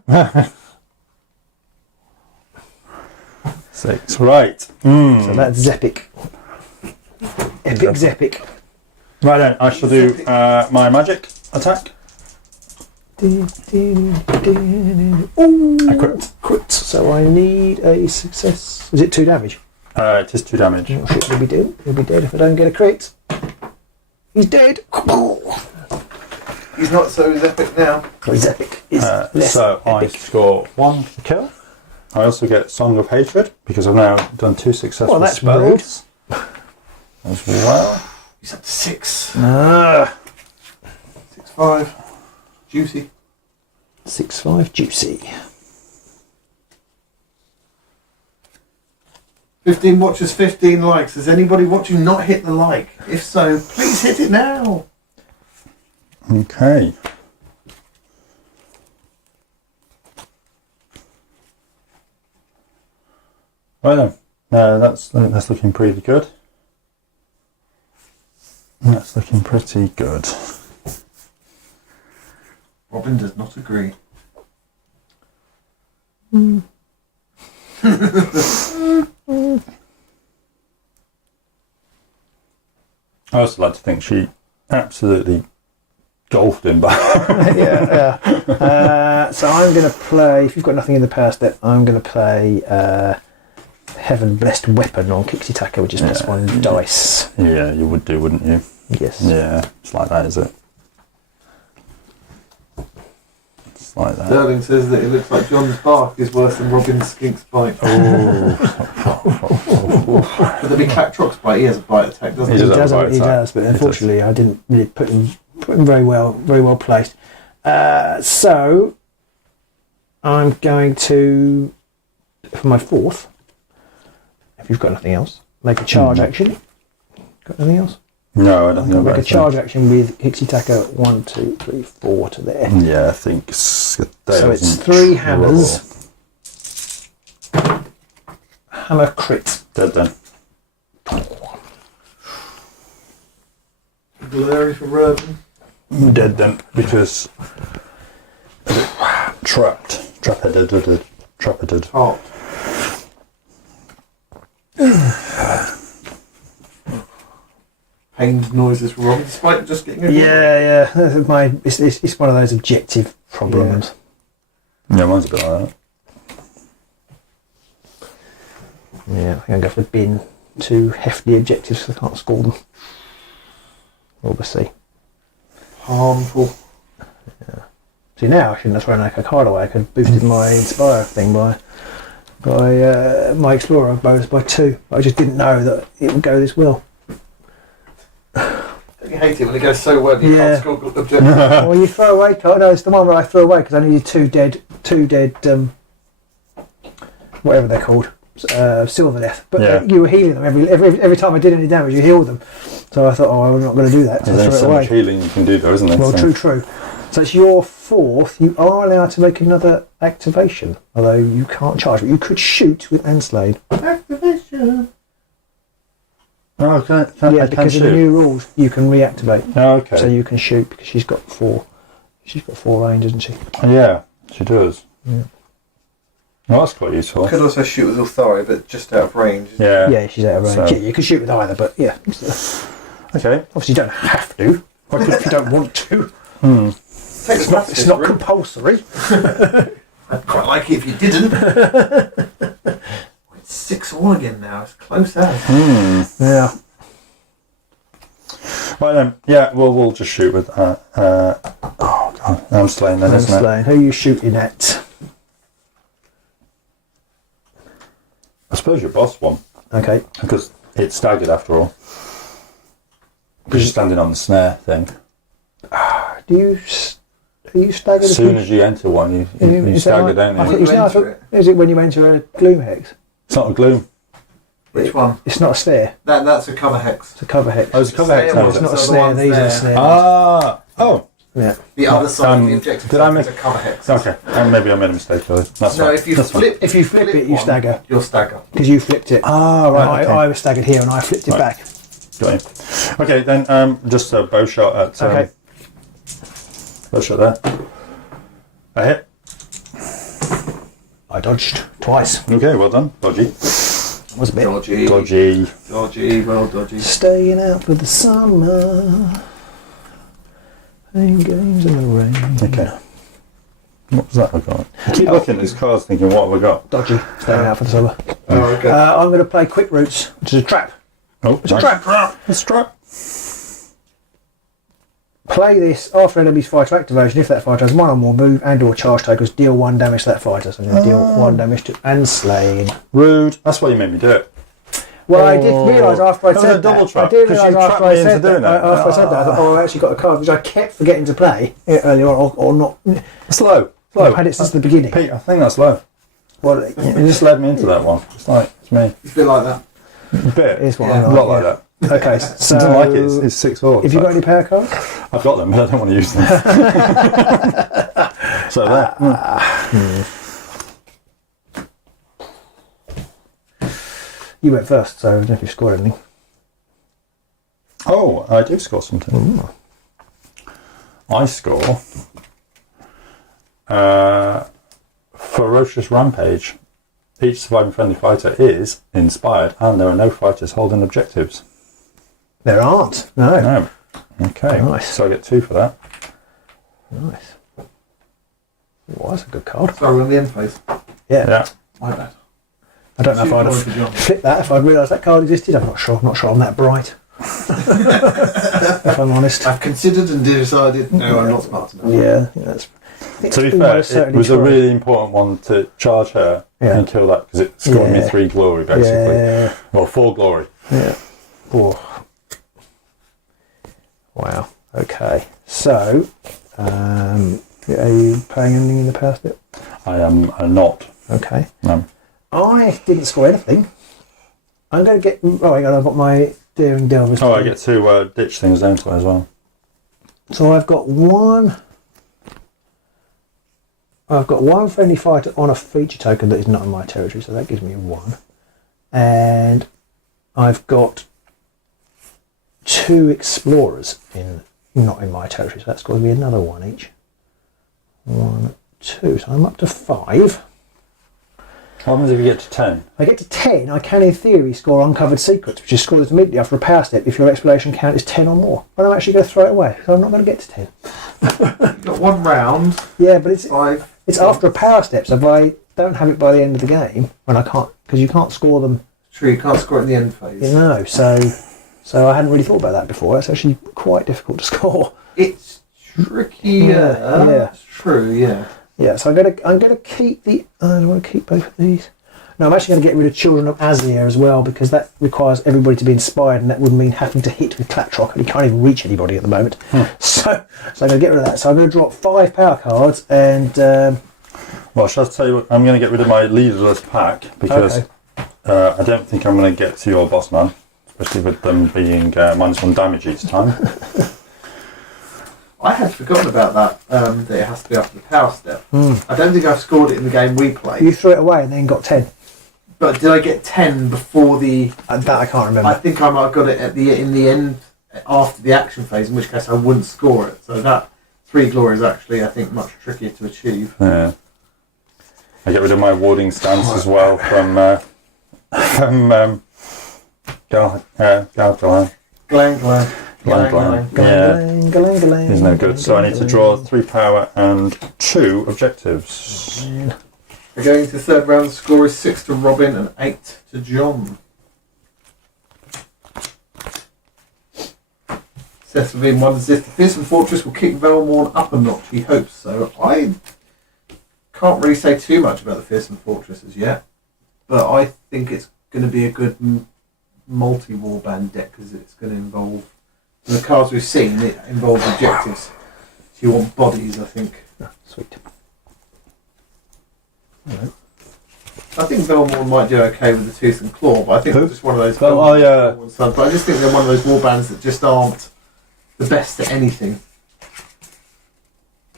6. Right. So that's Zepic. Epic Zepic. Right then, I shall do my magic attack. Ooh, I crit. Crit. So I need a success. Is it 2 damage? It is 2 damage. Oh shit, he'll be dead. He'll be dead if I don't get a crit. He's dead. He's not so epic now. He's epic. He's less So I epic. score 1 kill. I also get Song of Hatred because I've now done 2 successful Well, that's spells as well. He's up to 6. 6, 5. Juicy. 6-5 juicy. 15 watchers, 15 likes. Has anybody watching not hit the like? If so, please hit it now. Okay. Right then. That's looking pretty good. That's looking pretty good. Robin does not agree. I also like to think she absolutely golfed him back. So I'm going to play, if you've got nothing in the power step, I'm going to play Heaven Blessed Weapon on Kixie Tacker, which is plus one dice. Yeah, you would do, wouldn't you? Yes. Yeah, it's like that, is it? It's like that. Sterling says that it looks like John's bark is worse than Robin's skink's bite. Oh. But there'll be Claptrock's bite. He has a bite attack, doesn't he? He does, but unfortunately I didn't really put him very well placed. So I'm going to, for my fourth, if you've got nothing else, make a charge action. Got anything else? No, I don't think Make a charge action with Kixie Tacker 1, 2, 3, 4 to there. Yeah, I think so. It's 3 hammers. Hammer crit. Dead then. Blurry for Robin. Dead then, because trappeted. Oh. Pained noises from Robin, despite just getting a It's one of those objective problems. Yeah, mine's a bit like that. Yeah, I think I'll go for bin. Too hefty objectives, so I can't score them. Obviously. Harmful. Yeah. See, now I shouldn't have thrown like a card away. I could have boosted my Inspire thing by my Explorer bonus by 2. I just didn't know that it would go this well. Don't you hate it when it goes so well you can't score objectives? Well, you throw away card. No, it's the one where I threw away because I needed two dead, whatever they're called, silver death. But you were healing them every time I did any damage. You healed them. So I thought, I'm not going to do that. So There's I threw so it away. much healing you can do, though, isn't there? Well, true. So it's your fourth. You are allowed to make another activation, although you can't charge. But you could shoot with Anslade. Activation. Oh, because of the new rules, you can reactivate. Oh, okay. So you can shoot because she's got 4. She's got 4 range, doesn't she? Yeah, she does. Yeah. Well, that's quite useful. Could also shoot with Ylthari, but just out of range. Yeah, she's out of range. So. Yeah, you can shoot with either, but yeah. Okay. Obviously, you don't have to. If you don't want to. It's not compulsory. I'd quite like it if you didn't. It's 6-all again now. It's close as. Yeah. Right then. Yeah. Well, we'll just shoot with. Oh God, I'm slaying then, isn't it? Who are you shooting at? I suppose your boss one. Okay. Because it's staggered after all. Because you're standing on the snare thing. Are you staggered? As soon as you enter one, you stagger, don't you? Is it when you enter a gloom hex? It's not a gloom. Which one? It's not a snare. That's a cover hex. It's a cover hex. Oh, it's a cover hex. Snare No, It's not a So the snare. ones These are there. snares. Oh. Yeah. The other side of the objective did I is make- a cover hex. Okay. Maybe I made a mistake. That's No, fine. if you That's fine. flip, If you flip it, you one, stagger. You'll stagger. Because you flipped it. Right. Okay. I was staggered here and I flipped it back. Got you. Okay, then just a bow shot at. Okay. Bow shot there. A hit. I dodged twice. Okay, well done. Dodgy. Was a bit Dodgy. Well dodgy. Staying out for the summer. Playing games in the rain. Okay. What was that I got? I keep looking at these cards thinking, what have I got? Dodgy. Staying out for the summer. Oh, okay. I'm going to play Quick Roots, which is a trap. Oh, It's a trap. It's a trap. Play this after enemy's fighter activation. If that fighter has 1 or more move and or charge tokens, deal 1 damage to that fighter. So I'm going to deal 1 damage to Anslane. Rude. That's why you made me do it. Well, I did realise after I That was said a double that. trap, I did 'cause you realise trapped after me I into said doing that. that. After I said that, I thought, I actually got a card, which I kept forgetting to play earlier on, or not. It's low. I've had it since the beginning. Pete, I think that's low. Well, You just led me into that one. It's like, to me. It's a bit like that. A bit. It's what Yeah. I A lot like yeah. that. Okay, so I don't like it. It's 6/4. Have you got any power cards? I've got them, but I don't want to use them. So there. You went first, so I don't know if you scored anything. Oh, I do score something. Ooh. I score Ferocious Rampage. Each surviving friendly fighter is inspired, and there are no fighters holding objectives. There aren't. No. No. Okay. Nice. So I get 2 for that. Nice. Well, that's a good card. Sorry, we're on the end phase. Yeah. Yeah. My bad. I don't know if I'd Super for John. have flipped that if I'd realised that card existed. I'm not sure. I'm not sure I'm that bright. If I'm honest. I've considered and decided, no, I'm not smart enough. Yeah. That's, To be fair, it was a really important one to charge her and kill that because it scored me 3 glory basically. Yeah. Well, 4 glory. Yeah. Oh. Wow. Okay. So, are you playing anything in the past bit? I am not. Okay. No. I didn't score anything. I'm going to get. Oh, hang on. I've got my Daring Delvers. Oh, I get to ditch things, don't I, as well? So I've got one. I've got one friendly fighter on a feature token that is not in my territory, so that gives me a 1. And I've got 2 explorers not in my territory, so that's going to be another 1 each. 1, 2. So I'm up to 5. What happens if you get to 10? If I get to 10, I can in theory score Uncovered Secrets, which is scored immediately after a power step if your exploration count is 10 or more. But I'm actually going to throw it away, so I'm not going to get to 10. You've got 1 round. Yeah, but it's 5. It's after a power step, so if I don't have it by the end of the game, when I can't, because you can't score them. True, you can't score it in the end phase. You know, so I hadn't really thought about that before. It's actually quite difficult to score. It's trickier. Yeah. It's true, yeah. Yeah, so I'm gonna keep the. I want to keep both of these. No, I'm actually going to get rid of Children of Azir as well because that requires everybody to be inspired, and that would mean having to hit with Clatrock, and he can't even reach anybody at the moment. So I'm going to get rid of that. So I'm going to drop 5 power cards and. Well, shall I tell you what? I'm going to get rid of my leaderless pack because I don't think I'm going to get to your boss man, especially with them being -1 damage each time. I had forgotten about that, that it has to be after the power step. I don't think I've scored it in the game we played. You threw it away and then got 10. But did I get 10 before the... That I can't remember. I think I might have got it in the end after the action phase, in which case I wouldn't score it. So that 3 glory is actually, I think, much trickier to achieve. Yeah. I get rid of my warding stance as well from Glan. Yeah, he's no good. So I need to draw 3 power and 2 objectives. We're going to the 3rd round. The score is 6 to Robin and 8 to John. Seth Levine wonders if the Fearsome Fortress will kick Velmorn up a notch. He hopes so. I can't really say too much about the Fearsome Fortress as yet, but I think it's going to be a good multi-warband deck because it's going to involve, in the cards we've seen, it involves objectives. So you want bodies, I think. Oh, sweet. I think Velmorn might do okay with the Tooth and Claw, but I think it's just one of those. Well, but I just think they're one of those warbands that just aren't the best at anything.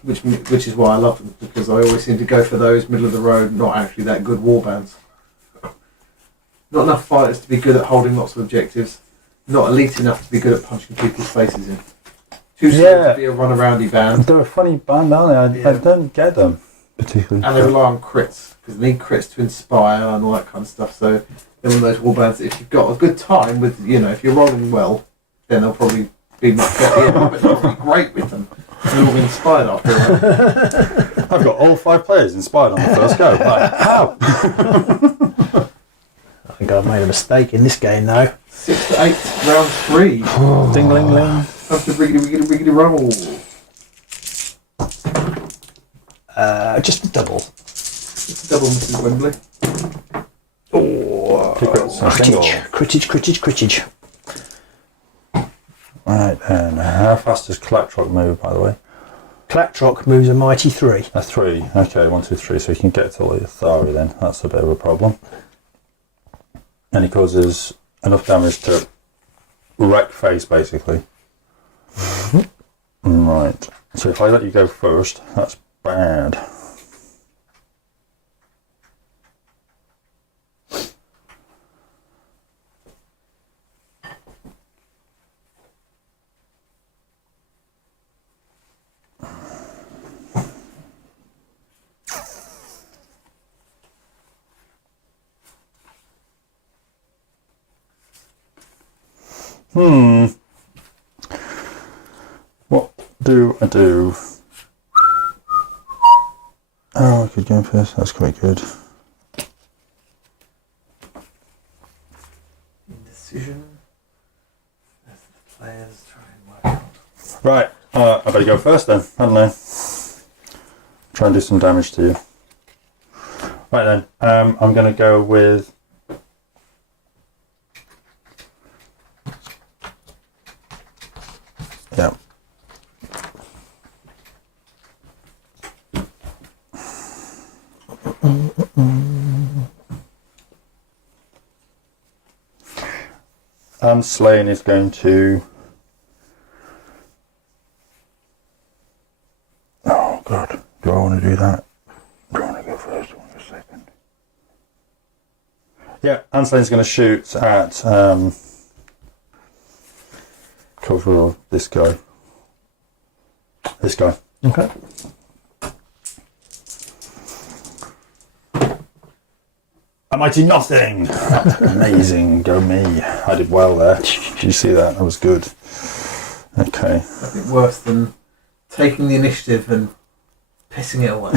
Which is why I love them, because I always seem to go for those middle of the road, not actually that good warbands. Not enough fighters to be good at holding lots of objectives. Not elite enough to be good at punching people's faces in. Too slow to be a run-aroundy band. They're a funny band, aren't they? I don't get them particularly. And they rely on crits, because they need crits to inspire and all that kind of stuff. So they're one of those warbands that if you've got a good time with, if you're rolling well, then they'll probably be much better. Yeah, but they'll be great with them. They're all inspired after a while. I've got all 5 players inspired on the first go. Like, how? I think I've made a mistake in this game though. 6 to 8, round 3. Ding-ling-ling. Have to riggedy roll. Just a double. It's a double, Mrs. Wembley. Oh, critage. Right then, how fast does Clatrock move, by the way? Clatrock moves a mighty 3. A 3. Okay, 1, 2, 3. So you can get to Ylthari then. That's a bit of a problem. and he causes enough damage to wreck face, basically. Right. So if I let you go first, that's bad. What do I do? Oh, I could go first. That's quite good. Indecision. As the players try and work out. Right. I better go first then, hadn't I? Try and do some damage to you. Right then. I'm going to go with. Yeah. Slain is going to. Oh God! Do I want to do that? Do I want to go first? One second. Yeah, Anslane's going to shoot at cover of this guy. This guy. Okay. A mighty nothing! Amazing, go me. I did well there. Did you see that? That was good. Okay. I think worse than taking the initiative and pissing it away.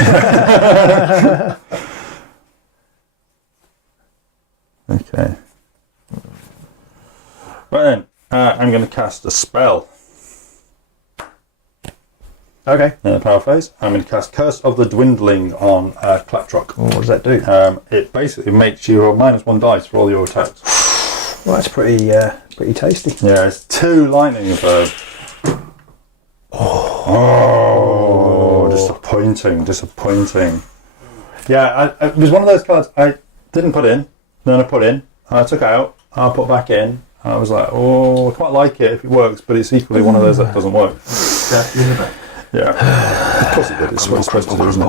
Okay. Right then, I'm going to cast a spell. Okay. In the power phase, I'm going to cast Curse of the Dwindling on Claptrock. What does that do? It basically makes you roll -1 dice for all your attacks. Well, that's pretty tasty. Yeah, it's 2 lightning bird. Oh, disappointing. Yeah, it was one of those cards I didn't put in, then I put in, I took out, I put back in. I was like, oh, I quite like it if it works, but it's equally one of those that doesn't work. Yeah, of course it did. It's what it's supposed to do, isn't it?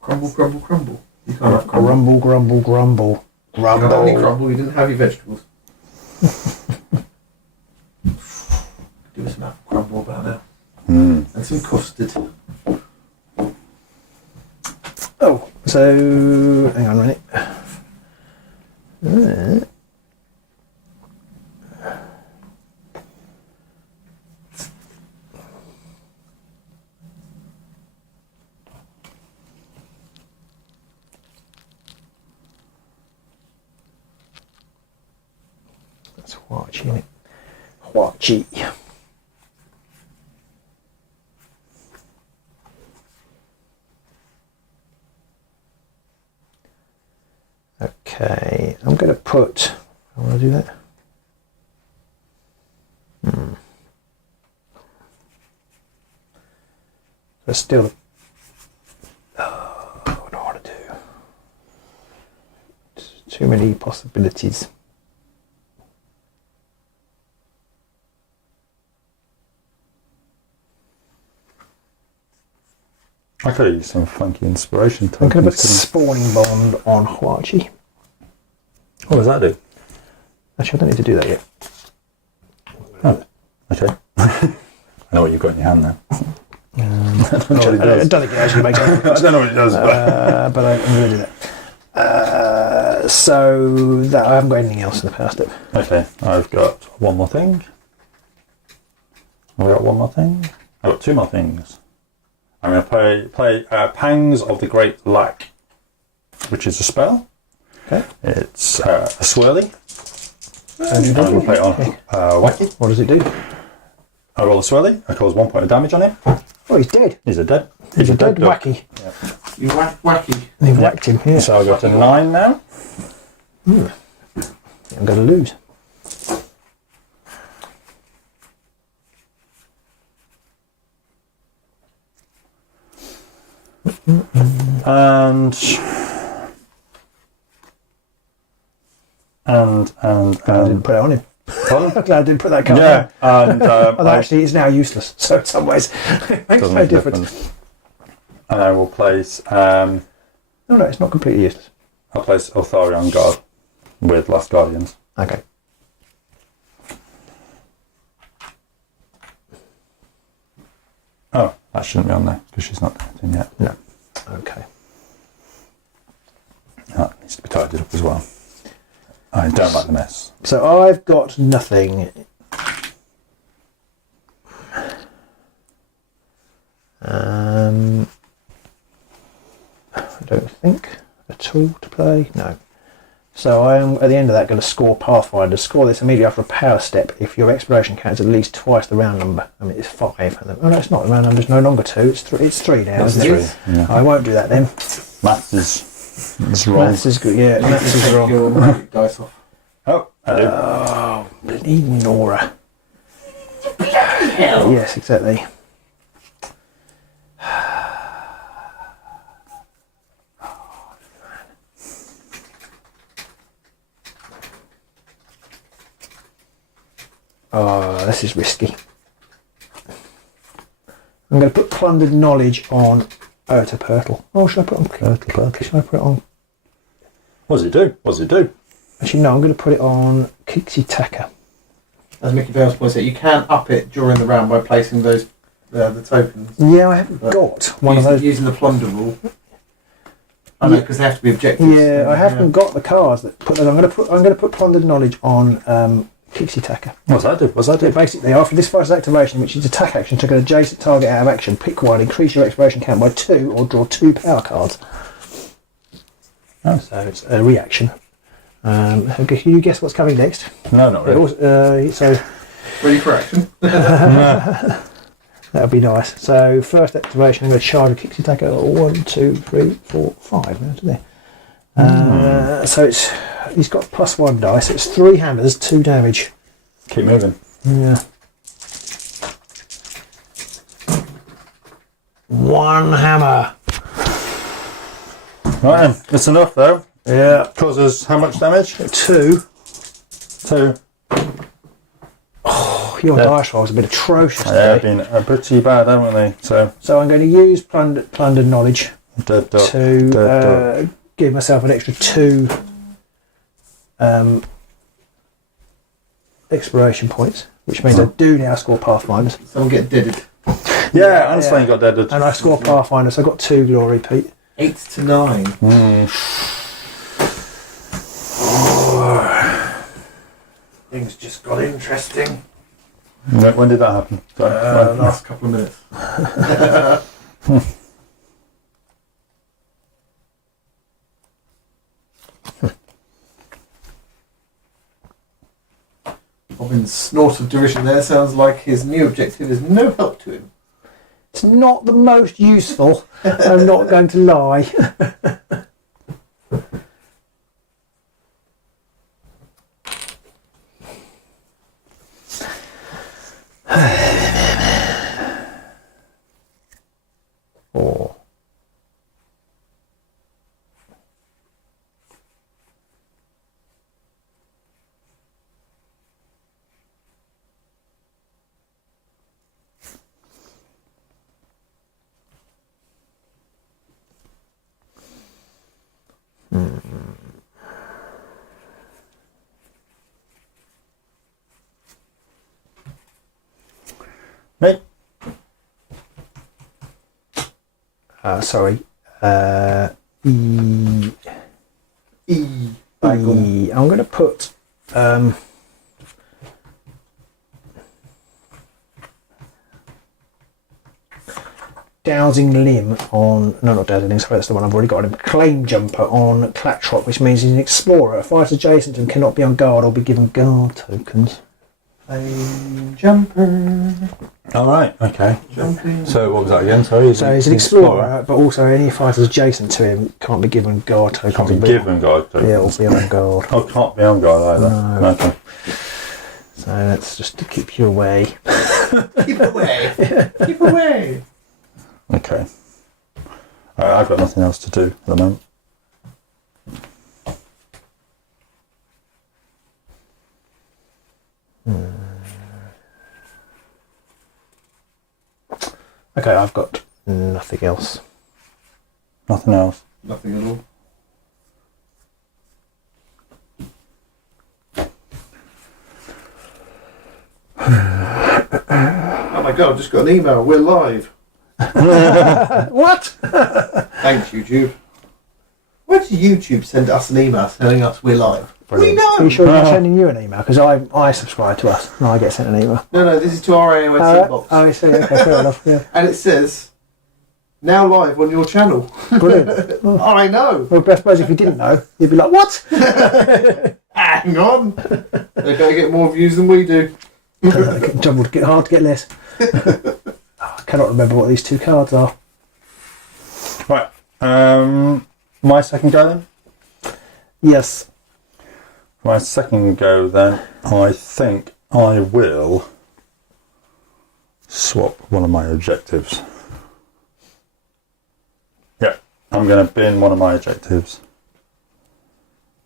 Crumble, crumble, crumble. You can't have crumble. Grumble, grumble, grumble. You can't have any crumble, you didn't have your vegetables. Do us an apple crumble about now. And some custard. Oh, so hang on a minute. That's Huachi, isn't it? Huachi. Okay, I'm going to put. I want to do that. There's still. What do I want to do? Too many possibilities. I could have used some funky inspiration. I'm going to put Spawning Bond on Huachi. What does that do? Actually, I don't need to do that yet. Oh, okay. I know what you've got in your hand now. I don't think it actually makes sense. I don't know what it does, but I'm going to do that. So that I haven't got anything else in the power step. Okay, I've got one more thing. I've got one more thing. I've got 2 more things. I'm going to play Pangs of the Great Lack, which is a spell. Okay. It's a swirly. And I'm going to play it on Wacky. what does it do? I roll a swirly. I cause 1 point of damage on him. Oh, he's dead. He's a dead. He's a dead duck. Wacky. Yeah. You wacky. He whacked him. Yeah. So I've got a 9 now. I'm going to lose. And and I didn't put it on him. pardon? I'm glad I didn't put that card Yeah, on. and Although actually it's now useless, so in some ways it makes doesn't no make a difference. And I will place. No, it's not completely useless. I'll place Ylthari on guard with Last Guardians. Okay. Oh, that shouldn't be on there because she's not doing anything yet. No. Okay. That needs to be tidied up as well. I don't like the mess. So I've got nothing. I don't think at all to play. No. So I am at the end of that going to score Pathfinder. Score this immediately after a power step if your exploration count is at least twice the round number. I mean, it's 5. Oh no, it's not. The round number is no longer 2. It's 3. It's 3 now. That's Isn't it? 3. Yeah. I won't do that then. Maths is wrong. Maths is good. Yeah, maths is wrong. Your magic dice off. Oh, I do. Oh, bloody Nora. Yes, exactly. Oh, this is risky. I'm going to put Plundered Knowledge on Purtle. Oh, should I put it on Purtle? Should I put it on... What does it do? What does it do? Actually, no, I'm going to put it on Kixie Taka. As Mickey Bales points out, you can up it during the round by placing those the tokens. Yeah, I haven't got one of those. Using the plunder rule. I know, because they have to be objectives. Yeah, I haven't got the cards that put those. I'm going to put Plundered Knowledge on Kixie Taka. What's that do? What's that So do? basically, after this fighter's activation, which is attack action, take an adjacent target out of action, pick one, increase your exploration count by 2, or draw 2 power cards. Oh. So it's a reaction. Okay, can you guess what's coming next? No, not really. So Ready for action. that would be nice. So first activation, I'm going to charge a Kixie Taka. 1, 2, 3, 4, 5. Now to there. So he's got +1 dice. It's 3 hammers, 2 damage. Keep moving. Yeah. 1 hammer. Right then, it's enough though. Yeah. Causes how much damage? 2. 2. Oh, your Yeah. dice rolls have been atrocious They've today. been pretty bad, haven't they? So I'm going to use plundered knowledge Dead duck. to give myself an extra 2 exploration points, which means I do now score Pathfinders. Someone get deaded. Yeah, Einstein got deaded. And I score Pathfinders, so I've got 2 glory, Pete. 8 to 9. Things just got interesting. When did that happen? Sorry. Last couple of minutes. Robin's snort of derision there sounds like his new objective is no help to him. It's not the most useful, I'm not going to lie. Four. Me? Sorry. I'm going to put Dowsing Limb on, no, not Dowsing Limb, sorry, that's the one I've already got him. Claim Jumper on Clatrock, which means he's an explorer. Fighters adjacent to him cannot be on guard or be given guard tokens. Claim jumper. Alright, okay. Jumping. So what was that again? Sorry. So he's an explorer, but also any fighters adjacent to him can't be given guard tokens. Can't be given guard tokens. Yeah, or be on guard. Oh, can't be on guard either. No. Okay. So that's just to keep you away. Keep away. Keep away. Okay. I've got nothing else to do at the moment. Okay, I've got nothing else. Nothing else. Nothing at all. Oh my god, I've just got an email. We're live. What? Thanks, YouTube. Why did YouTube send us an email telling us we're live? Brilliant. We know! Are you sure you're not sending you an email? Because I subscribe to us and I get sent an email. No, this is to our AOS inbox. Oh, I see. Okay, fair enough. Yeah. And it says, now live on your channel. Brilliant. Oh. I know. Well, I suppose if you didn't know, you'd be like, what? Hang on. They're going to get more views than we do. Get hard to get less. I cannot remember what these two cards are. Right. My second go then? Yes. My second go then, I think I will swap one of my objectives. Yeah, I'm going to bin one of my objectives.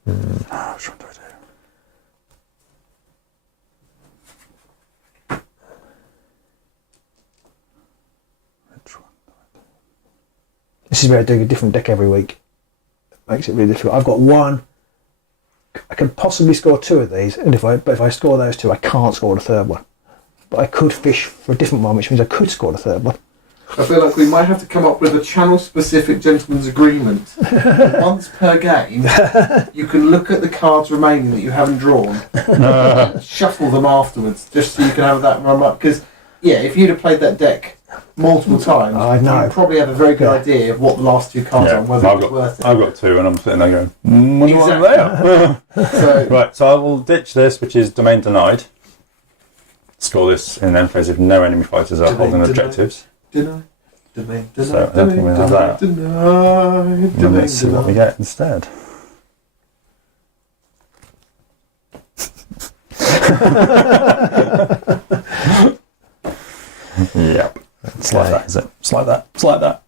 Which one do I do? Which one do I do? This is where doing a different deck every week makes it really difficult. I've got one. I can possibly score two of these, and if I score those two, I can't score the third one. But I could fish for a different one, which means I could score the third one. I feel like we might have to come up with a channel-specific gentleman's agreement. Once per game, you can look at the cards remaining that you haven't drawn, and shuffle them afterwards, just so you can have that run up. Because, yeah, if you'd have played that deck multiple times, you'd probably have a very good idea of what the last two cards are and whether it's worth it. I've got two, and I'm sitting there going, wonder what they are. Right, so I will ditch this, which is Domain Denied. Score this in the end phase if no enemy fighters are holding objectives. Domain, So I don't think we have that. And let's see what we get instead. Yep. It's like that, is it? It's like that. It's like that.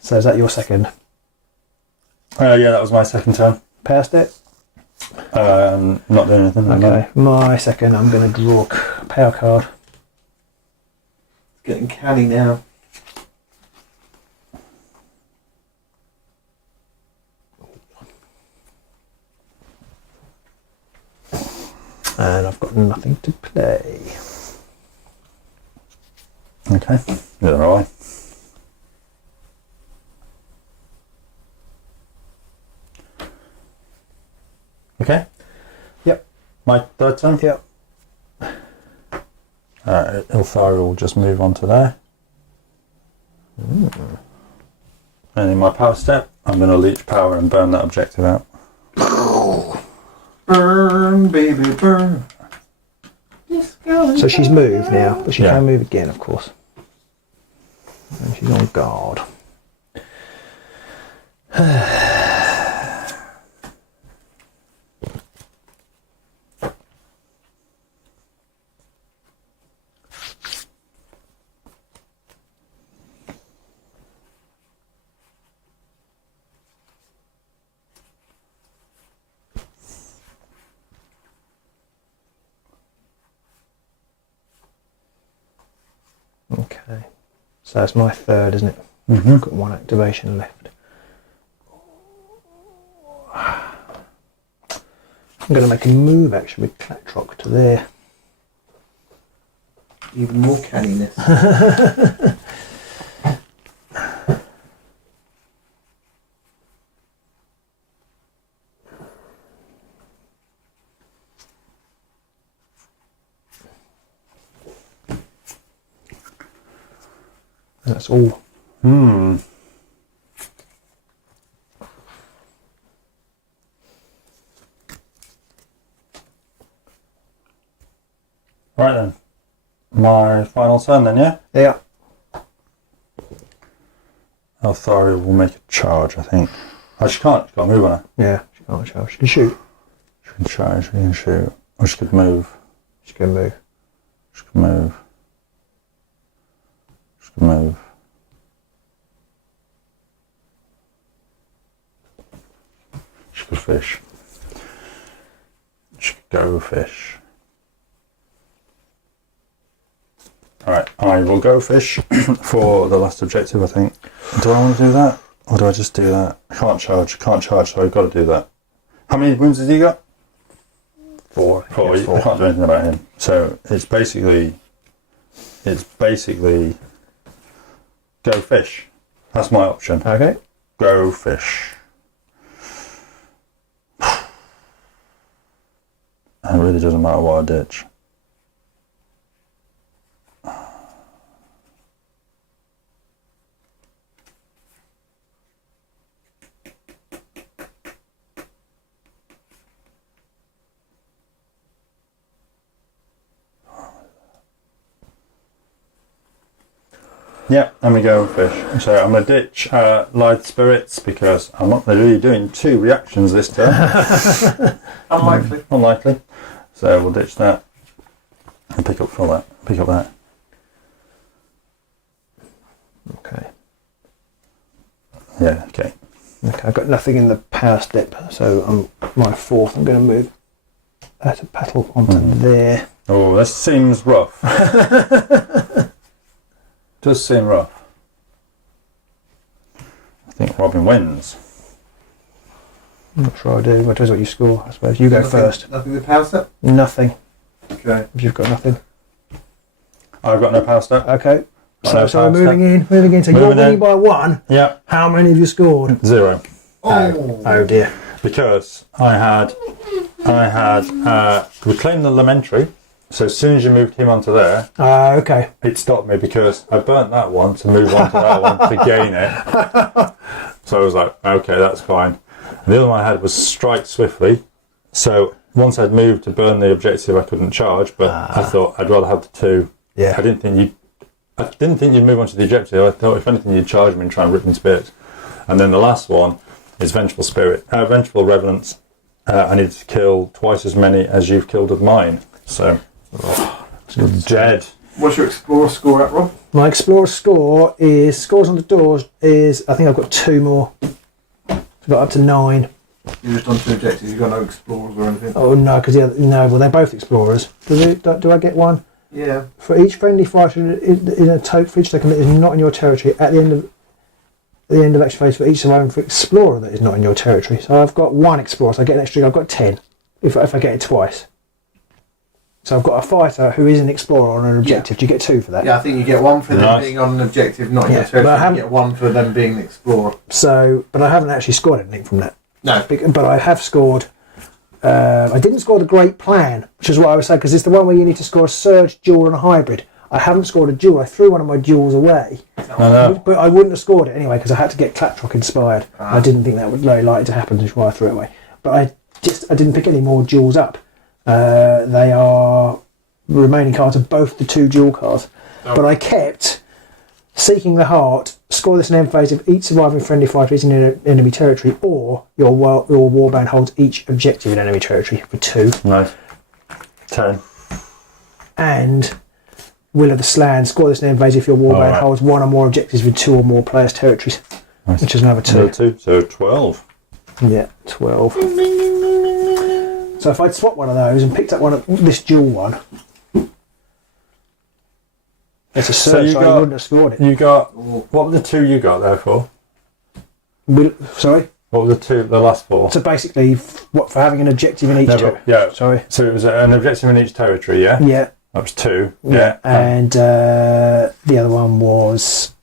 So is that your second? Yeah, that was my second turn. Passed it? Not doing anything. Okay, my second, I'm going to draw a power card. It's getting canny now. And I've got nothing to play. Okay, neither am I. Okay. Yep. My third turn? Yep. Ylthari will just move on to there. And in my power step, I'm going to leech power and burn that objective out. Burn, baby, burn. So she's moved now, but she can move again, of course. And she's on guard. Okay, so that's my third, isn't it? Mm-hmm. I've got one activation left. I'm going to make a move actually with Clatrock to there. Even more canniness. That's all. Right then. My final turn then, yeah? Yeah. Ylthari will make a charge, I think. Oh, she can't. She's got to move on her. Yeah, she can't charge. She can shoot. She can charge, she can shoot. Or she could move. She can move. She can move. She can move. She could fish. She could go fish. Alright, I I will go fish for the last objective, I think. Do I want to do that? Or do I just do that? I can't charge, so I've got to do that. How many wounds has he got? 4. Four. I can't do anything about him. So it's basically go fish. That's my option. Okay. Go fish. And it really doesn't matter what I ditch. Yeah, and we go fish. So I'm going to ditch Lithe Spirits because I'm not really doing 2 reactions this turn. Unlikely. Unlikely. So we'll ditch that and pick up for that. Pick up that. Okay. Yeah, okay. Okay, I've got nothing in the power step, so my 4th I'm going to move out of battle onto there. Oh, this seems rough. Does seem rough. I think Robin wins. I'm not sure I do. What depends what you score, I suppose. You go first. Nothing in the power step? Nothing. Okay. You've got nothing. I've got no power step. Okay. Got no So power moving in. So Moving you're winning in. by 1. Yeah, How many have you scored? 0. Oh dear. Because I had reclaimed the Lamentary. So as soon as you moved him onto there, Okay. it stopped me because I burnt that one to move on to that one to gain it. So I was like, okay, that's fine. And the other one I had was Strike Swiftly. So once I'd moved to burn the objective, I couldn't charge, but I thought I'd rather have the 2. Yeah. I didn't think you'd move on to the objective. I thought if anything you'd charge me and try and rip me to bits. And then the last one is Vengeful Revenants. I need to kill twice as many as you've killed of mine. So you're dead. What's your Explorer score at, Rob? My Explorer score is scores on the doors is I think I've got 2 more. I've got up to 9. You're just on 2 objectives. You've got no Explorers or anything. Oh no, because well they're both Explorers. Do I get one? Yeah. For each friendly fighter in a token for each token that is not in your territory at the end of action phase for each surviving for Explorer that is not in your territory. So I've got 1 Explorer, so I get an extra. I've got 10 if I get it twice. So I've got a fighter who is an Explorer on an objective. Yeah. Do you get 2 for that? Yeah, I think you get 1 for them being on an objective, not in your territory. You get 1 for them being an Explorer. So, but I haven't actually scored anything from that. No. But I have scored. I didn't score the Great Plan, which is what I was saying, because it's the one where you need to score a Surge, Duel, and a Hybrid. I haven't scored a Duel. I threw one of my Duels away. No. But I wouldn't have scored it anyway, because I had to get Claptrock inspired. I didn't think that would very likely to happen, which is why I threw it away. But I didn't pick any more Duels up. They are remaining cards of both the 2 Duel cards. Oh. But I kept Seeking the Heart. Score this in end phase if each surviving friendly fighter is in enemy territory, or your warband holds each objective in enemy territory for 2. Nice. 10. And Will of the Slan. Score this in end phase if your warband holds 1 or more objectives with 2 or more players' territories. Nice. Which is another 2. Another 2, so 12. Yeah, 12. So if I'd swapped one of those and picked up this Dual one, it's a Surge, so I wouldn't have scored it. You got, what were the 2 you got there for? Sorry? What were the last 4? So basically, for having an objective in each territory. Yeah. Sorry. So it was an objective in each territory, yeah? Yeah. That was 2. Yeah. And the other one was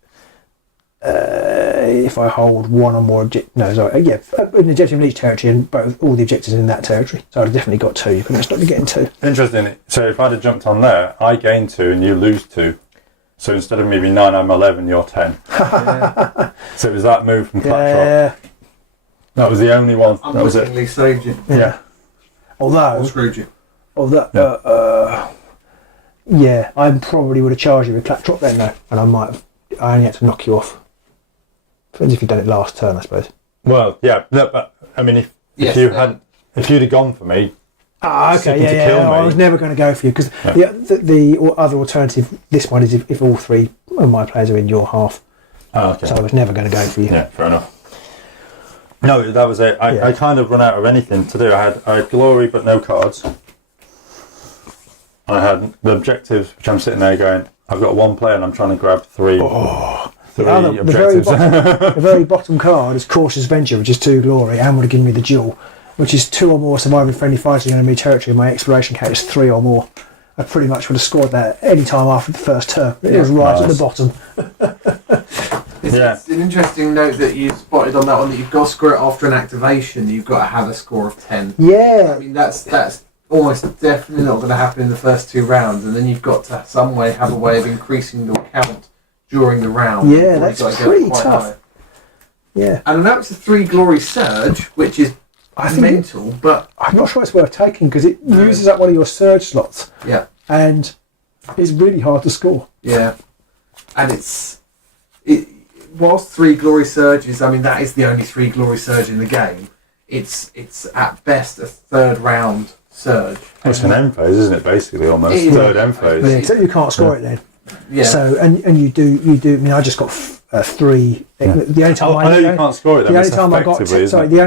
if I hold 1 or more an objective in each territory and all the objectives in that territory. So I'd definitely got 2. You couldn't stop me getting 2. Interesting. So if I'd have jumped on there, I gain 2 and you lose 2. So instead of me being 9, I'm 11, you're 10. Yeah. So it was that move from Claptrap. Yeah. That was the only one. That was it. Unwittingly saved you. Yeah. Although... Or screwed you. Yeah, I probably would have charged you with Claptrap then though, and I only had to knock you off. Depends if you'd done it last turn, I suppose. Well, yeah, but I mean, if you'd have gone for me, okay, yeah. I was never going to go for you because the other alternative, this one is if all 3 of my players are in your half. Oh, okay. So I was never going to go for you. Yeah, fair enough. No, that was it. I kind of run out of anything to do. I had glory, but no cards. I had the objectives, which I'm sitting there going, I've got one player and I'm trying to grab three The objectives. the very bottom card is Cautious Venture, which is 2 glory, and would have given me the Duel, which is 2 or more surviving friendly fighting enemy territory, and my exploration count is 3 or more. I pretty much would have scored that any time after the first turn. It was right at the bottom. It's an interesting note that you spotted on that one, that you've got to score it after an activation. You've got to have a score of 10. Yeah. I mean, that's almost definitely not going to happen in the first 2 rounds, and then you've got to some way have a way of increasing your count during the round. Yeah, that's pretty tough. High. Yeah. And I know it's a 3 glory surge, which is mental, but I'm not sure it's worth taking because it uses up one of your surge slots. Yeah. And it's really hard to score. Yeah. And whilst 3 glory surges, I mean, that is the only 3 glory surge in the game. It's at best a 3rd round surge. It's an end phase, isn't it? Basically, almost third end phase. Yeah, except you can't score it then. Yeah. So and you do. I mean, I just got 3. Yeah. The only time I know you can't score it. The only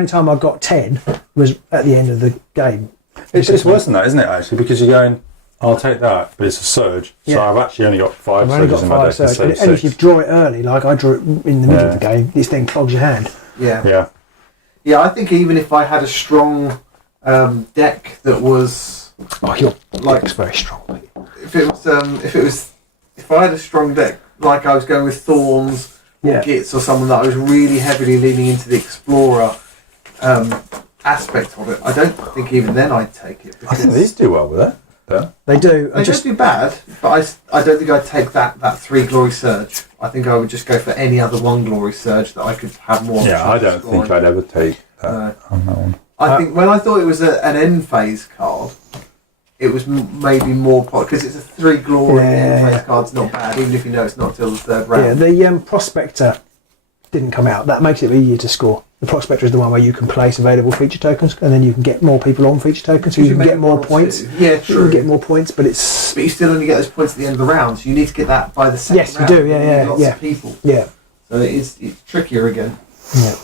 time I got 10 was at the end of the game. It's worse than that, isn't it? Actually, because you're going, I'll take that, but it's a surge. So Yeah. I've actually only got 5 I've only got surges in my 5 deck surge. instead of And if 6. you draw it early, like I drew it in the middle of the game, it then clogs your hand. Yeah. I think even if I had a strong deck that was Your deck's very strong. if I had a strong deck, like I was going with Thorns or Gits or someone that I was really heavily leaning into the Explorer aspect of it, I don't think even then I'd take it. I think these do well with it. Yeah. They do. They don't do bad, but I don't think I'd take that 3 glory surge. I think I would just go for any other 1 glory surge that I could have more. Yeah, I don't think I'd ever take that on that one. I think when I thought it was an end phase card, it was maybe more because it's a 3 glory. End phase card's not bad, even if you know it's not till the 3rd round. Yeah, the Prospector didn't come out. That makes it easier to score. The Prospector is the one where you can place available feature tokens, and then you can get more people on feature tokens, so you can get more points. Yeah, true. You can get more points, but you still only get those points at the end of the round, so you need to get that by the second round. Yes, you do. Yeah, lots of people. Yeah. So it's trickier again. Yeah.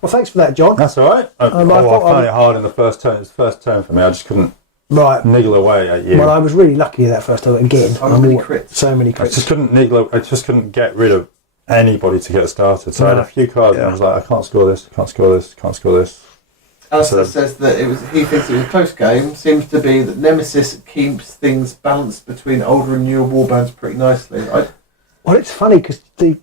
Well, thanks for that, John. That's all right. I found it hard in the first turn. It was the first turn for me. I just couldn't niggle away at you. Well, I was really lucky that first time again. So many crits. I just couldn't niggle. I just couldn't get rid of anybody to get started. So I had a few cards, and I was like, I can't score this. Can't score this. Can't score this. Alistair says that he thinks it was a close game. Seems to be that Nemesis keeps things balanced between older and newer warbands pretty nicely. Well, it's funny because the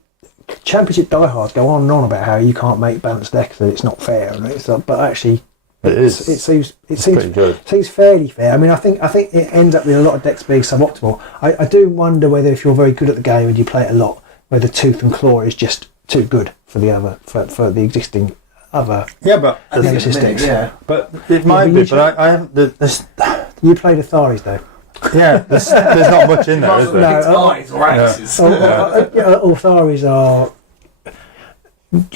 Championship diehards go on and on about how you can't make balanced decks, that it's not fair, and but actually it is. It seems pretty good. It seems fairly fair. I mean, I think it ends up with a lot of decks being suboptimal. I do wonder whether if you're very good at the game and you play it a lot, whether Tooth and Claw is just too good for the other for the existing other. Yeah, but Nemesis decks. Yeah, but it might be. But I haven't. You played Yltharis though. Yeah, there's not much in there, is there? Eyes or axes. Yltharis are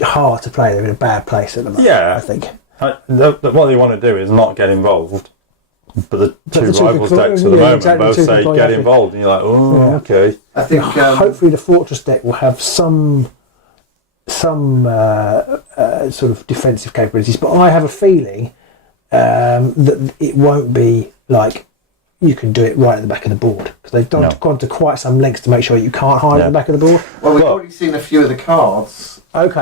hard to play. They're in a bad place at the moment. Yeah, I think. What they want to do is not get involved. But the two rivals decks at the moment both say get involved, and you're like, oh, okay. I think hopefully the Fortress deck will have some sort of defensive capabilities, but I have a feeling that it won't be like you can do it right at the back of the board, because they've gone to quite some lengths to make sure you can't hide at the back of the board. Well, we've already seen a few of the cards. Okay.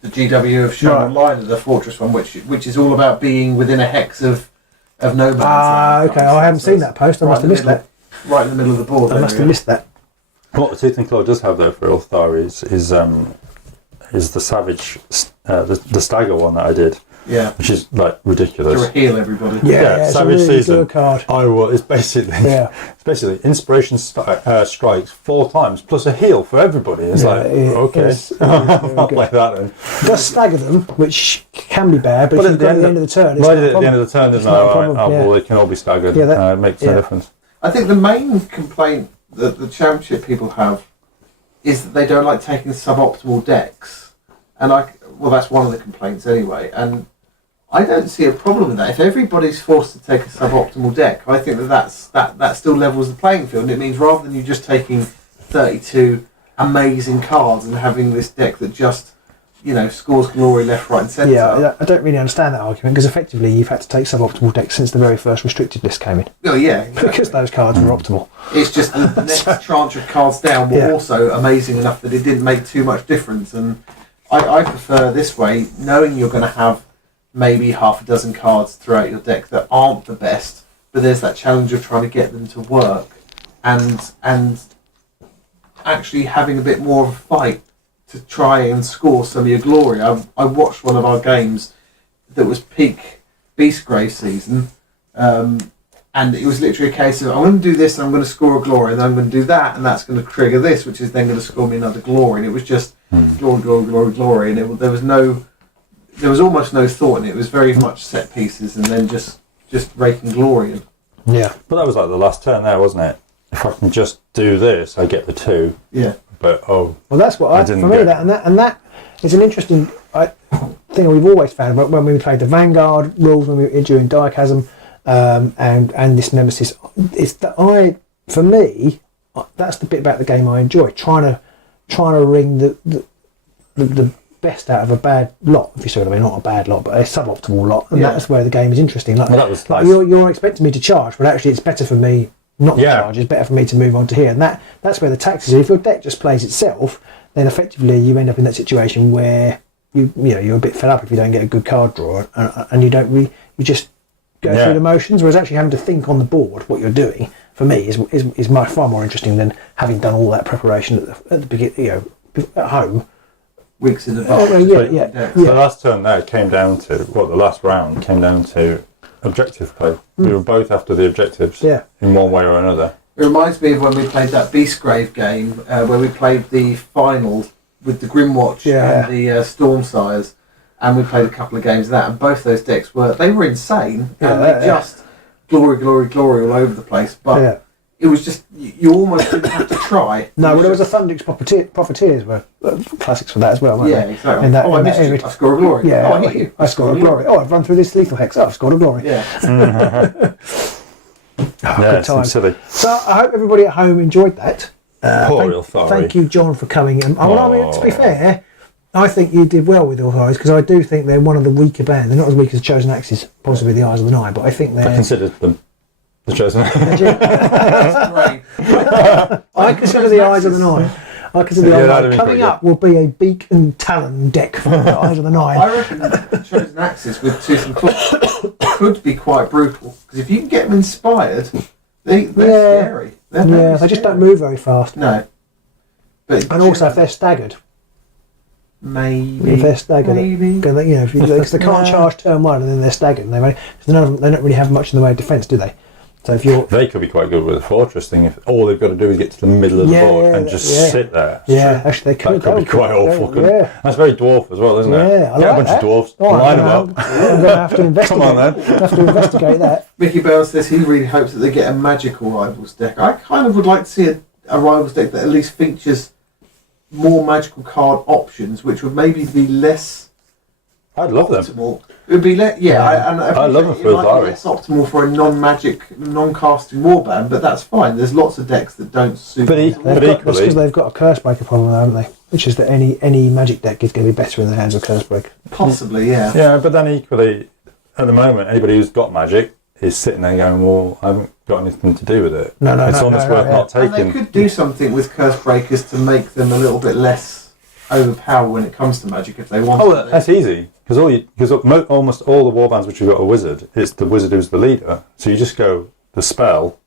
The GW have shown online of the Fortress one, which is all about being within a hex of no man's okay. I haven't seen that post. I must have missed that. Right in the middle of the board. I must have missed that. What the Tooth and Claw does have though for Ylthari is the Savage, the Stagger one that I did. Yeah, which is like ridiculous. To heal everybody. Yeah, Savage it's a really Season. good card. It's basically inspiration strikes 4 times plus a heal for everybody. It's I'll not play that then. It does stagger them, which can be bad, but at the end of the turn, at the end of the turn, well, they can all be staggered. Yeah, it makes no difference. I think the main complaint that the Championship people have is that they don't like taking suboptimal decks, and that's one of the complaints anyway. And I don't see a problem with that. If everybody's forced to take a suboptimal deck, I think that still levels the playing field. And it means rather than you just taking 32 amazing cards and having this deck that just scores glory left, right, and centre. Yeah, I don't really understand that argument because effectively you've had to take suboptimal decks since the very first restricted list came in. Oh yeah, exactly. Because those cards were optimal. It's just the next tranche of cards down were also amazing enough that it didn't make too much difference. And I prefer this way, knowing you're going to have maybe half a dozen cards throughout your deck that aren't the best, but there's that challenge of trying to get them to work and actually having a bit more of a fight to try and score some of your glory. I watched one of our games that was peak Beastgrave season, and it was literally a case of I'm going to do this and I'm going to score a glory, and then I'm going to do that and that's going to trigger this, which is then going to score me another glory. And it was just glory, glory, glory, glory, and there was almost no thought in it. It was very much set pieces and then just raking glory in. Yeah. But that was like the last turn there, wasn't it? If I can just do this, I get the 2. Yeah. But well, that's what for me that is an interesting thing we've always found when we played the Vanguard rules when we were during Chasm and this Nemesis. It's that for me, that's the bit about the game I enjoy. Trying to wring the best out of a bad lot, if you see what I mean, not a bad lot, but a suboptimal lot, and that's where the game is interesting. Like, you're expecting me to charge, but actually it's better for me not to charge. It's better for me to move on to here, and that's where the tax is. If your deck just plays itself, then effectively you end up in that situation where you're a bit fed up if you don't get a good card draw, and you just go through the motions. Whereas actually having to think on the board what you're doing, for me, is far more interesting than having done all that preparation at the beginning, at home. Weeks in advance. The last turn there came down to the last round came down to objective play. We were both after the objectives in one way or another. It reminds me of when we played that Beastgrave game where we played the final with the Grimwatch and the Stormsires, and we played a couple of games of that, and both those decks were insane, and they just glory, glory, glory all over the place, but it was just, you almost didn't have to try. No, there was a Thunderix Profiteers were classics for that as well, weren't they? Exactly. I missed you. I score a glory. Yeah, I hit you. I score a glory. Oh, I've run through this lethal hex. Oh, I've scored a glory. Yeah. Good time. Silly. So I hope everybody at home enjoyed that. Poor Ylthari. Thank you, John, for coming. To be fair, I think you did well with Yltharis because I do think they're one of the weaker bands. They're not as weak as Chosen Axes, possibly the Eyes of the Night, but I think they're... I considered them the Chosen. That's great. I consider the Eyes of the Night. I consider the Eyes of the Night. Coming up will be a beak and talon deck for the Eyes of the Night. I reckon the Chosen Axes with Tooth and Claw could be quite brutal because if you can get them inspired, they're scary. They just don't move very fast. No. And also, if they're staggered. Maybe. If they're staggered. Because they can't charge turn 1 and then they're staggered. They don't really have much in the way of defence, do they? So if they could be quite good with a fortress thing if all they've got to do is get to the middle of the board and just sit there. Yeah, actually they could. That could be quite awful. That's very dwarf as well, isn't it? Yeah, I like a bunch that. of dwarfs. Line them up. I'm going to have to investigate. Come on then. Have to investigate that. Mickey Bell says he really hopes that they get a magical Rivals deck. I kind of would like to see a Rivals deck that at least features more magical card options, which would maybe be less. I'd love optimal. Them. It would be less. I love them for it might be less optimal for a non-magic, non-casting warband, but that's fine. There's lots of decks that don't suit. But equally, that's because they've got a Cursebreaker problem, haven't they? Which is that any magic deck is going to be better in the hands of Cursebreaker. Possibly, yeah. Yeah, but then equally, at the moment, anybody who's got magic is sitting there going, "Well, I haven't got anything to do with it." It's almost worth not taking. And they could do something with Cursebreakers to make them a little bit less overpowered when it comes to magic if they want. Oh, that's easy because almost all the warbands which have got a wizard, it's the wizard who's the leader. So you just go, the spell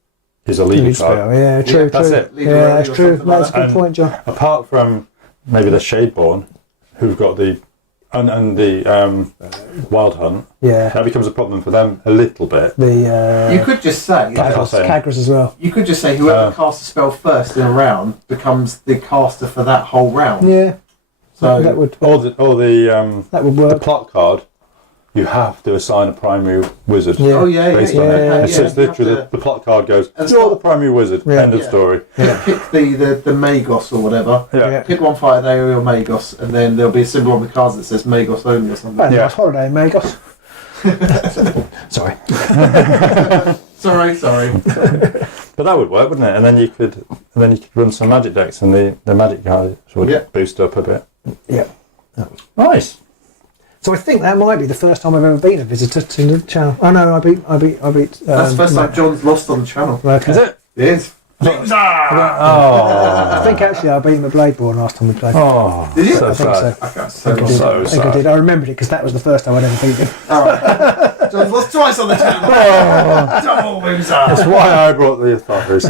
is a leader card. Spell. Yeah, true. That's it. Yeah, that's true. That's a good point, John. Apart from maybe the Shadeborn, who've got the and the Wild Hunt, that becomes a problem for them a little bit. You could just say Kagras as well. You could just say whoever casts a spell first in a round becomes the caster for that whole round. Yeah. So that would that would work. The plot card, you have to assign a primary wizard. Yeah. Oh yeah, based on it. So it's literally the plot card goes. You're the primary wizard. End of story. Pick the Magos or whatever. Yeah. Pick one fighter there or Magos, and then there'll be a symbol on the cards that says Magos only or something. Nice holiday, Magos. Sorry. But that would work, wouldn't it? And then you could run some magic decks, and the magic cards would boost up a bit. Yeah. Nice. So I think that might be the first time I've ever beaten a visitor to the channel. Oh no, I beat. That's the first time John's lost on the channel. Okay. Is it? It is. Oh. I think actually I beat the Bladeborn last time we played. Oh. Did you? So I think sad. so. I can't I think I did. So I think I did. I remembered it because that was the first time I'd ever beaten him. Alright. John's lost twice on the channel. Oh. Double loser. That's why I brought the Ylthari.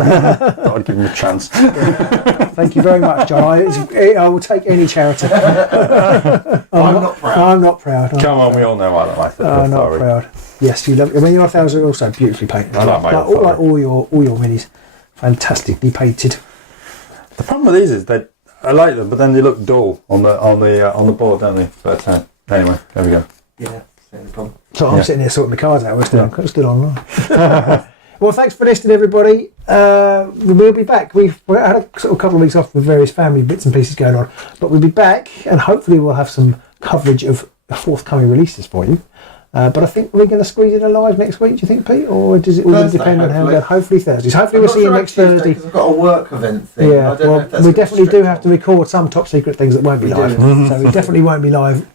Thought I'd give him a chance. Thank you very much, John. I will take any charity. I'm not proud. I'm not proud. Come on, we all know I don't like the I'm not Ylthari. proud. Yes, you love. I mean, your Ylthari are also beautifully painted. I like my like Ylthari. all your minis, fantastically painted. The problem with these is that I like them, but then they look dull on the board, don't they? But anyway, there we go. Yeah, no problem. So I'm Yeah. sitting here sorting my cards out. We're still online. Well, thanks for listening, everybody. We'll be back. We've had a sort of couple of weeks off with various family bits and pieces going on, but we'll be back, and hopefully we'll have some coverage of forthcoming releases for you. But I think we're going to squeeze it alive next week. Do you think, Pete, or does it all Thursday, depend on how we hopefully. go? Hopefully Thursdays. Hopefully we'll see you next Thursday. Because I've got a work event thing. I Yeah, don't know well, if that's we gonna definitely do restrict have to record some top secret things that won't be We live. do. So we definitely won't be live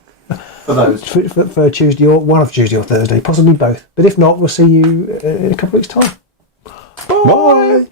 for those. for Tuesday or one of Tuesday or Thursday, possibly both. But if not, we'll see you in a couple of weeks' time. Bye.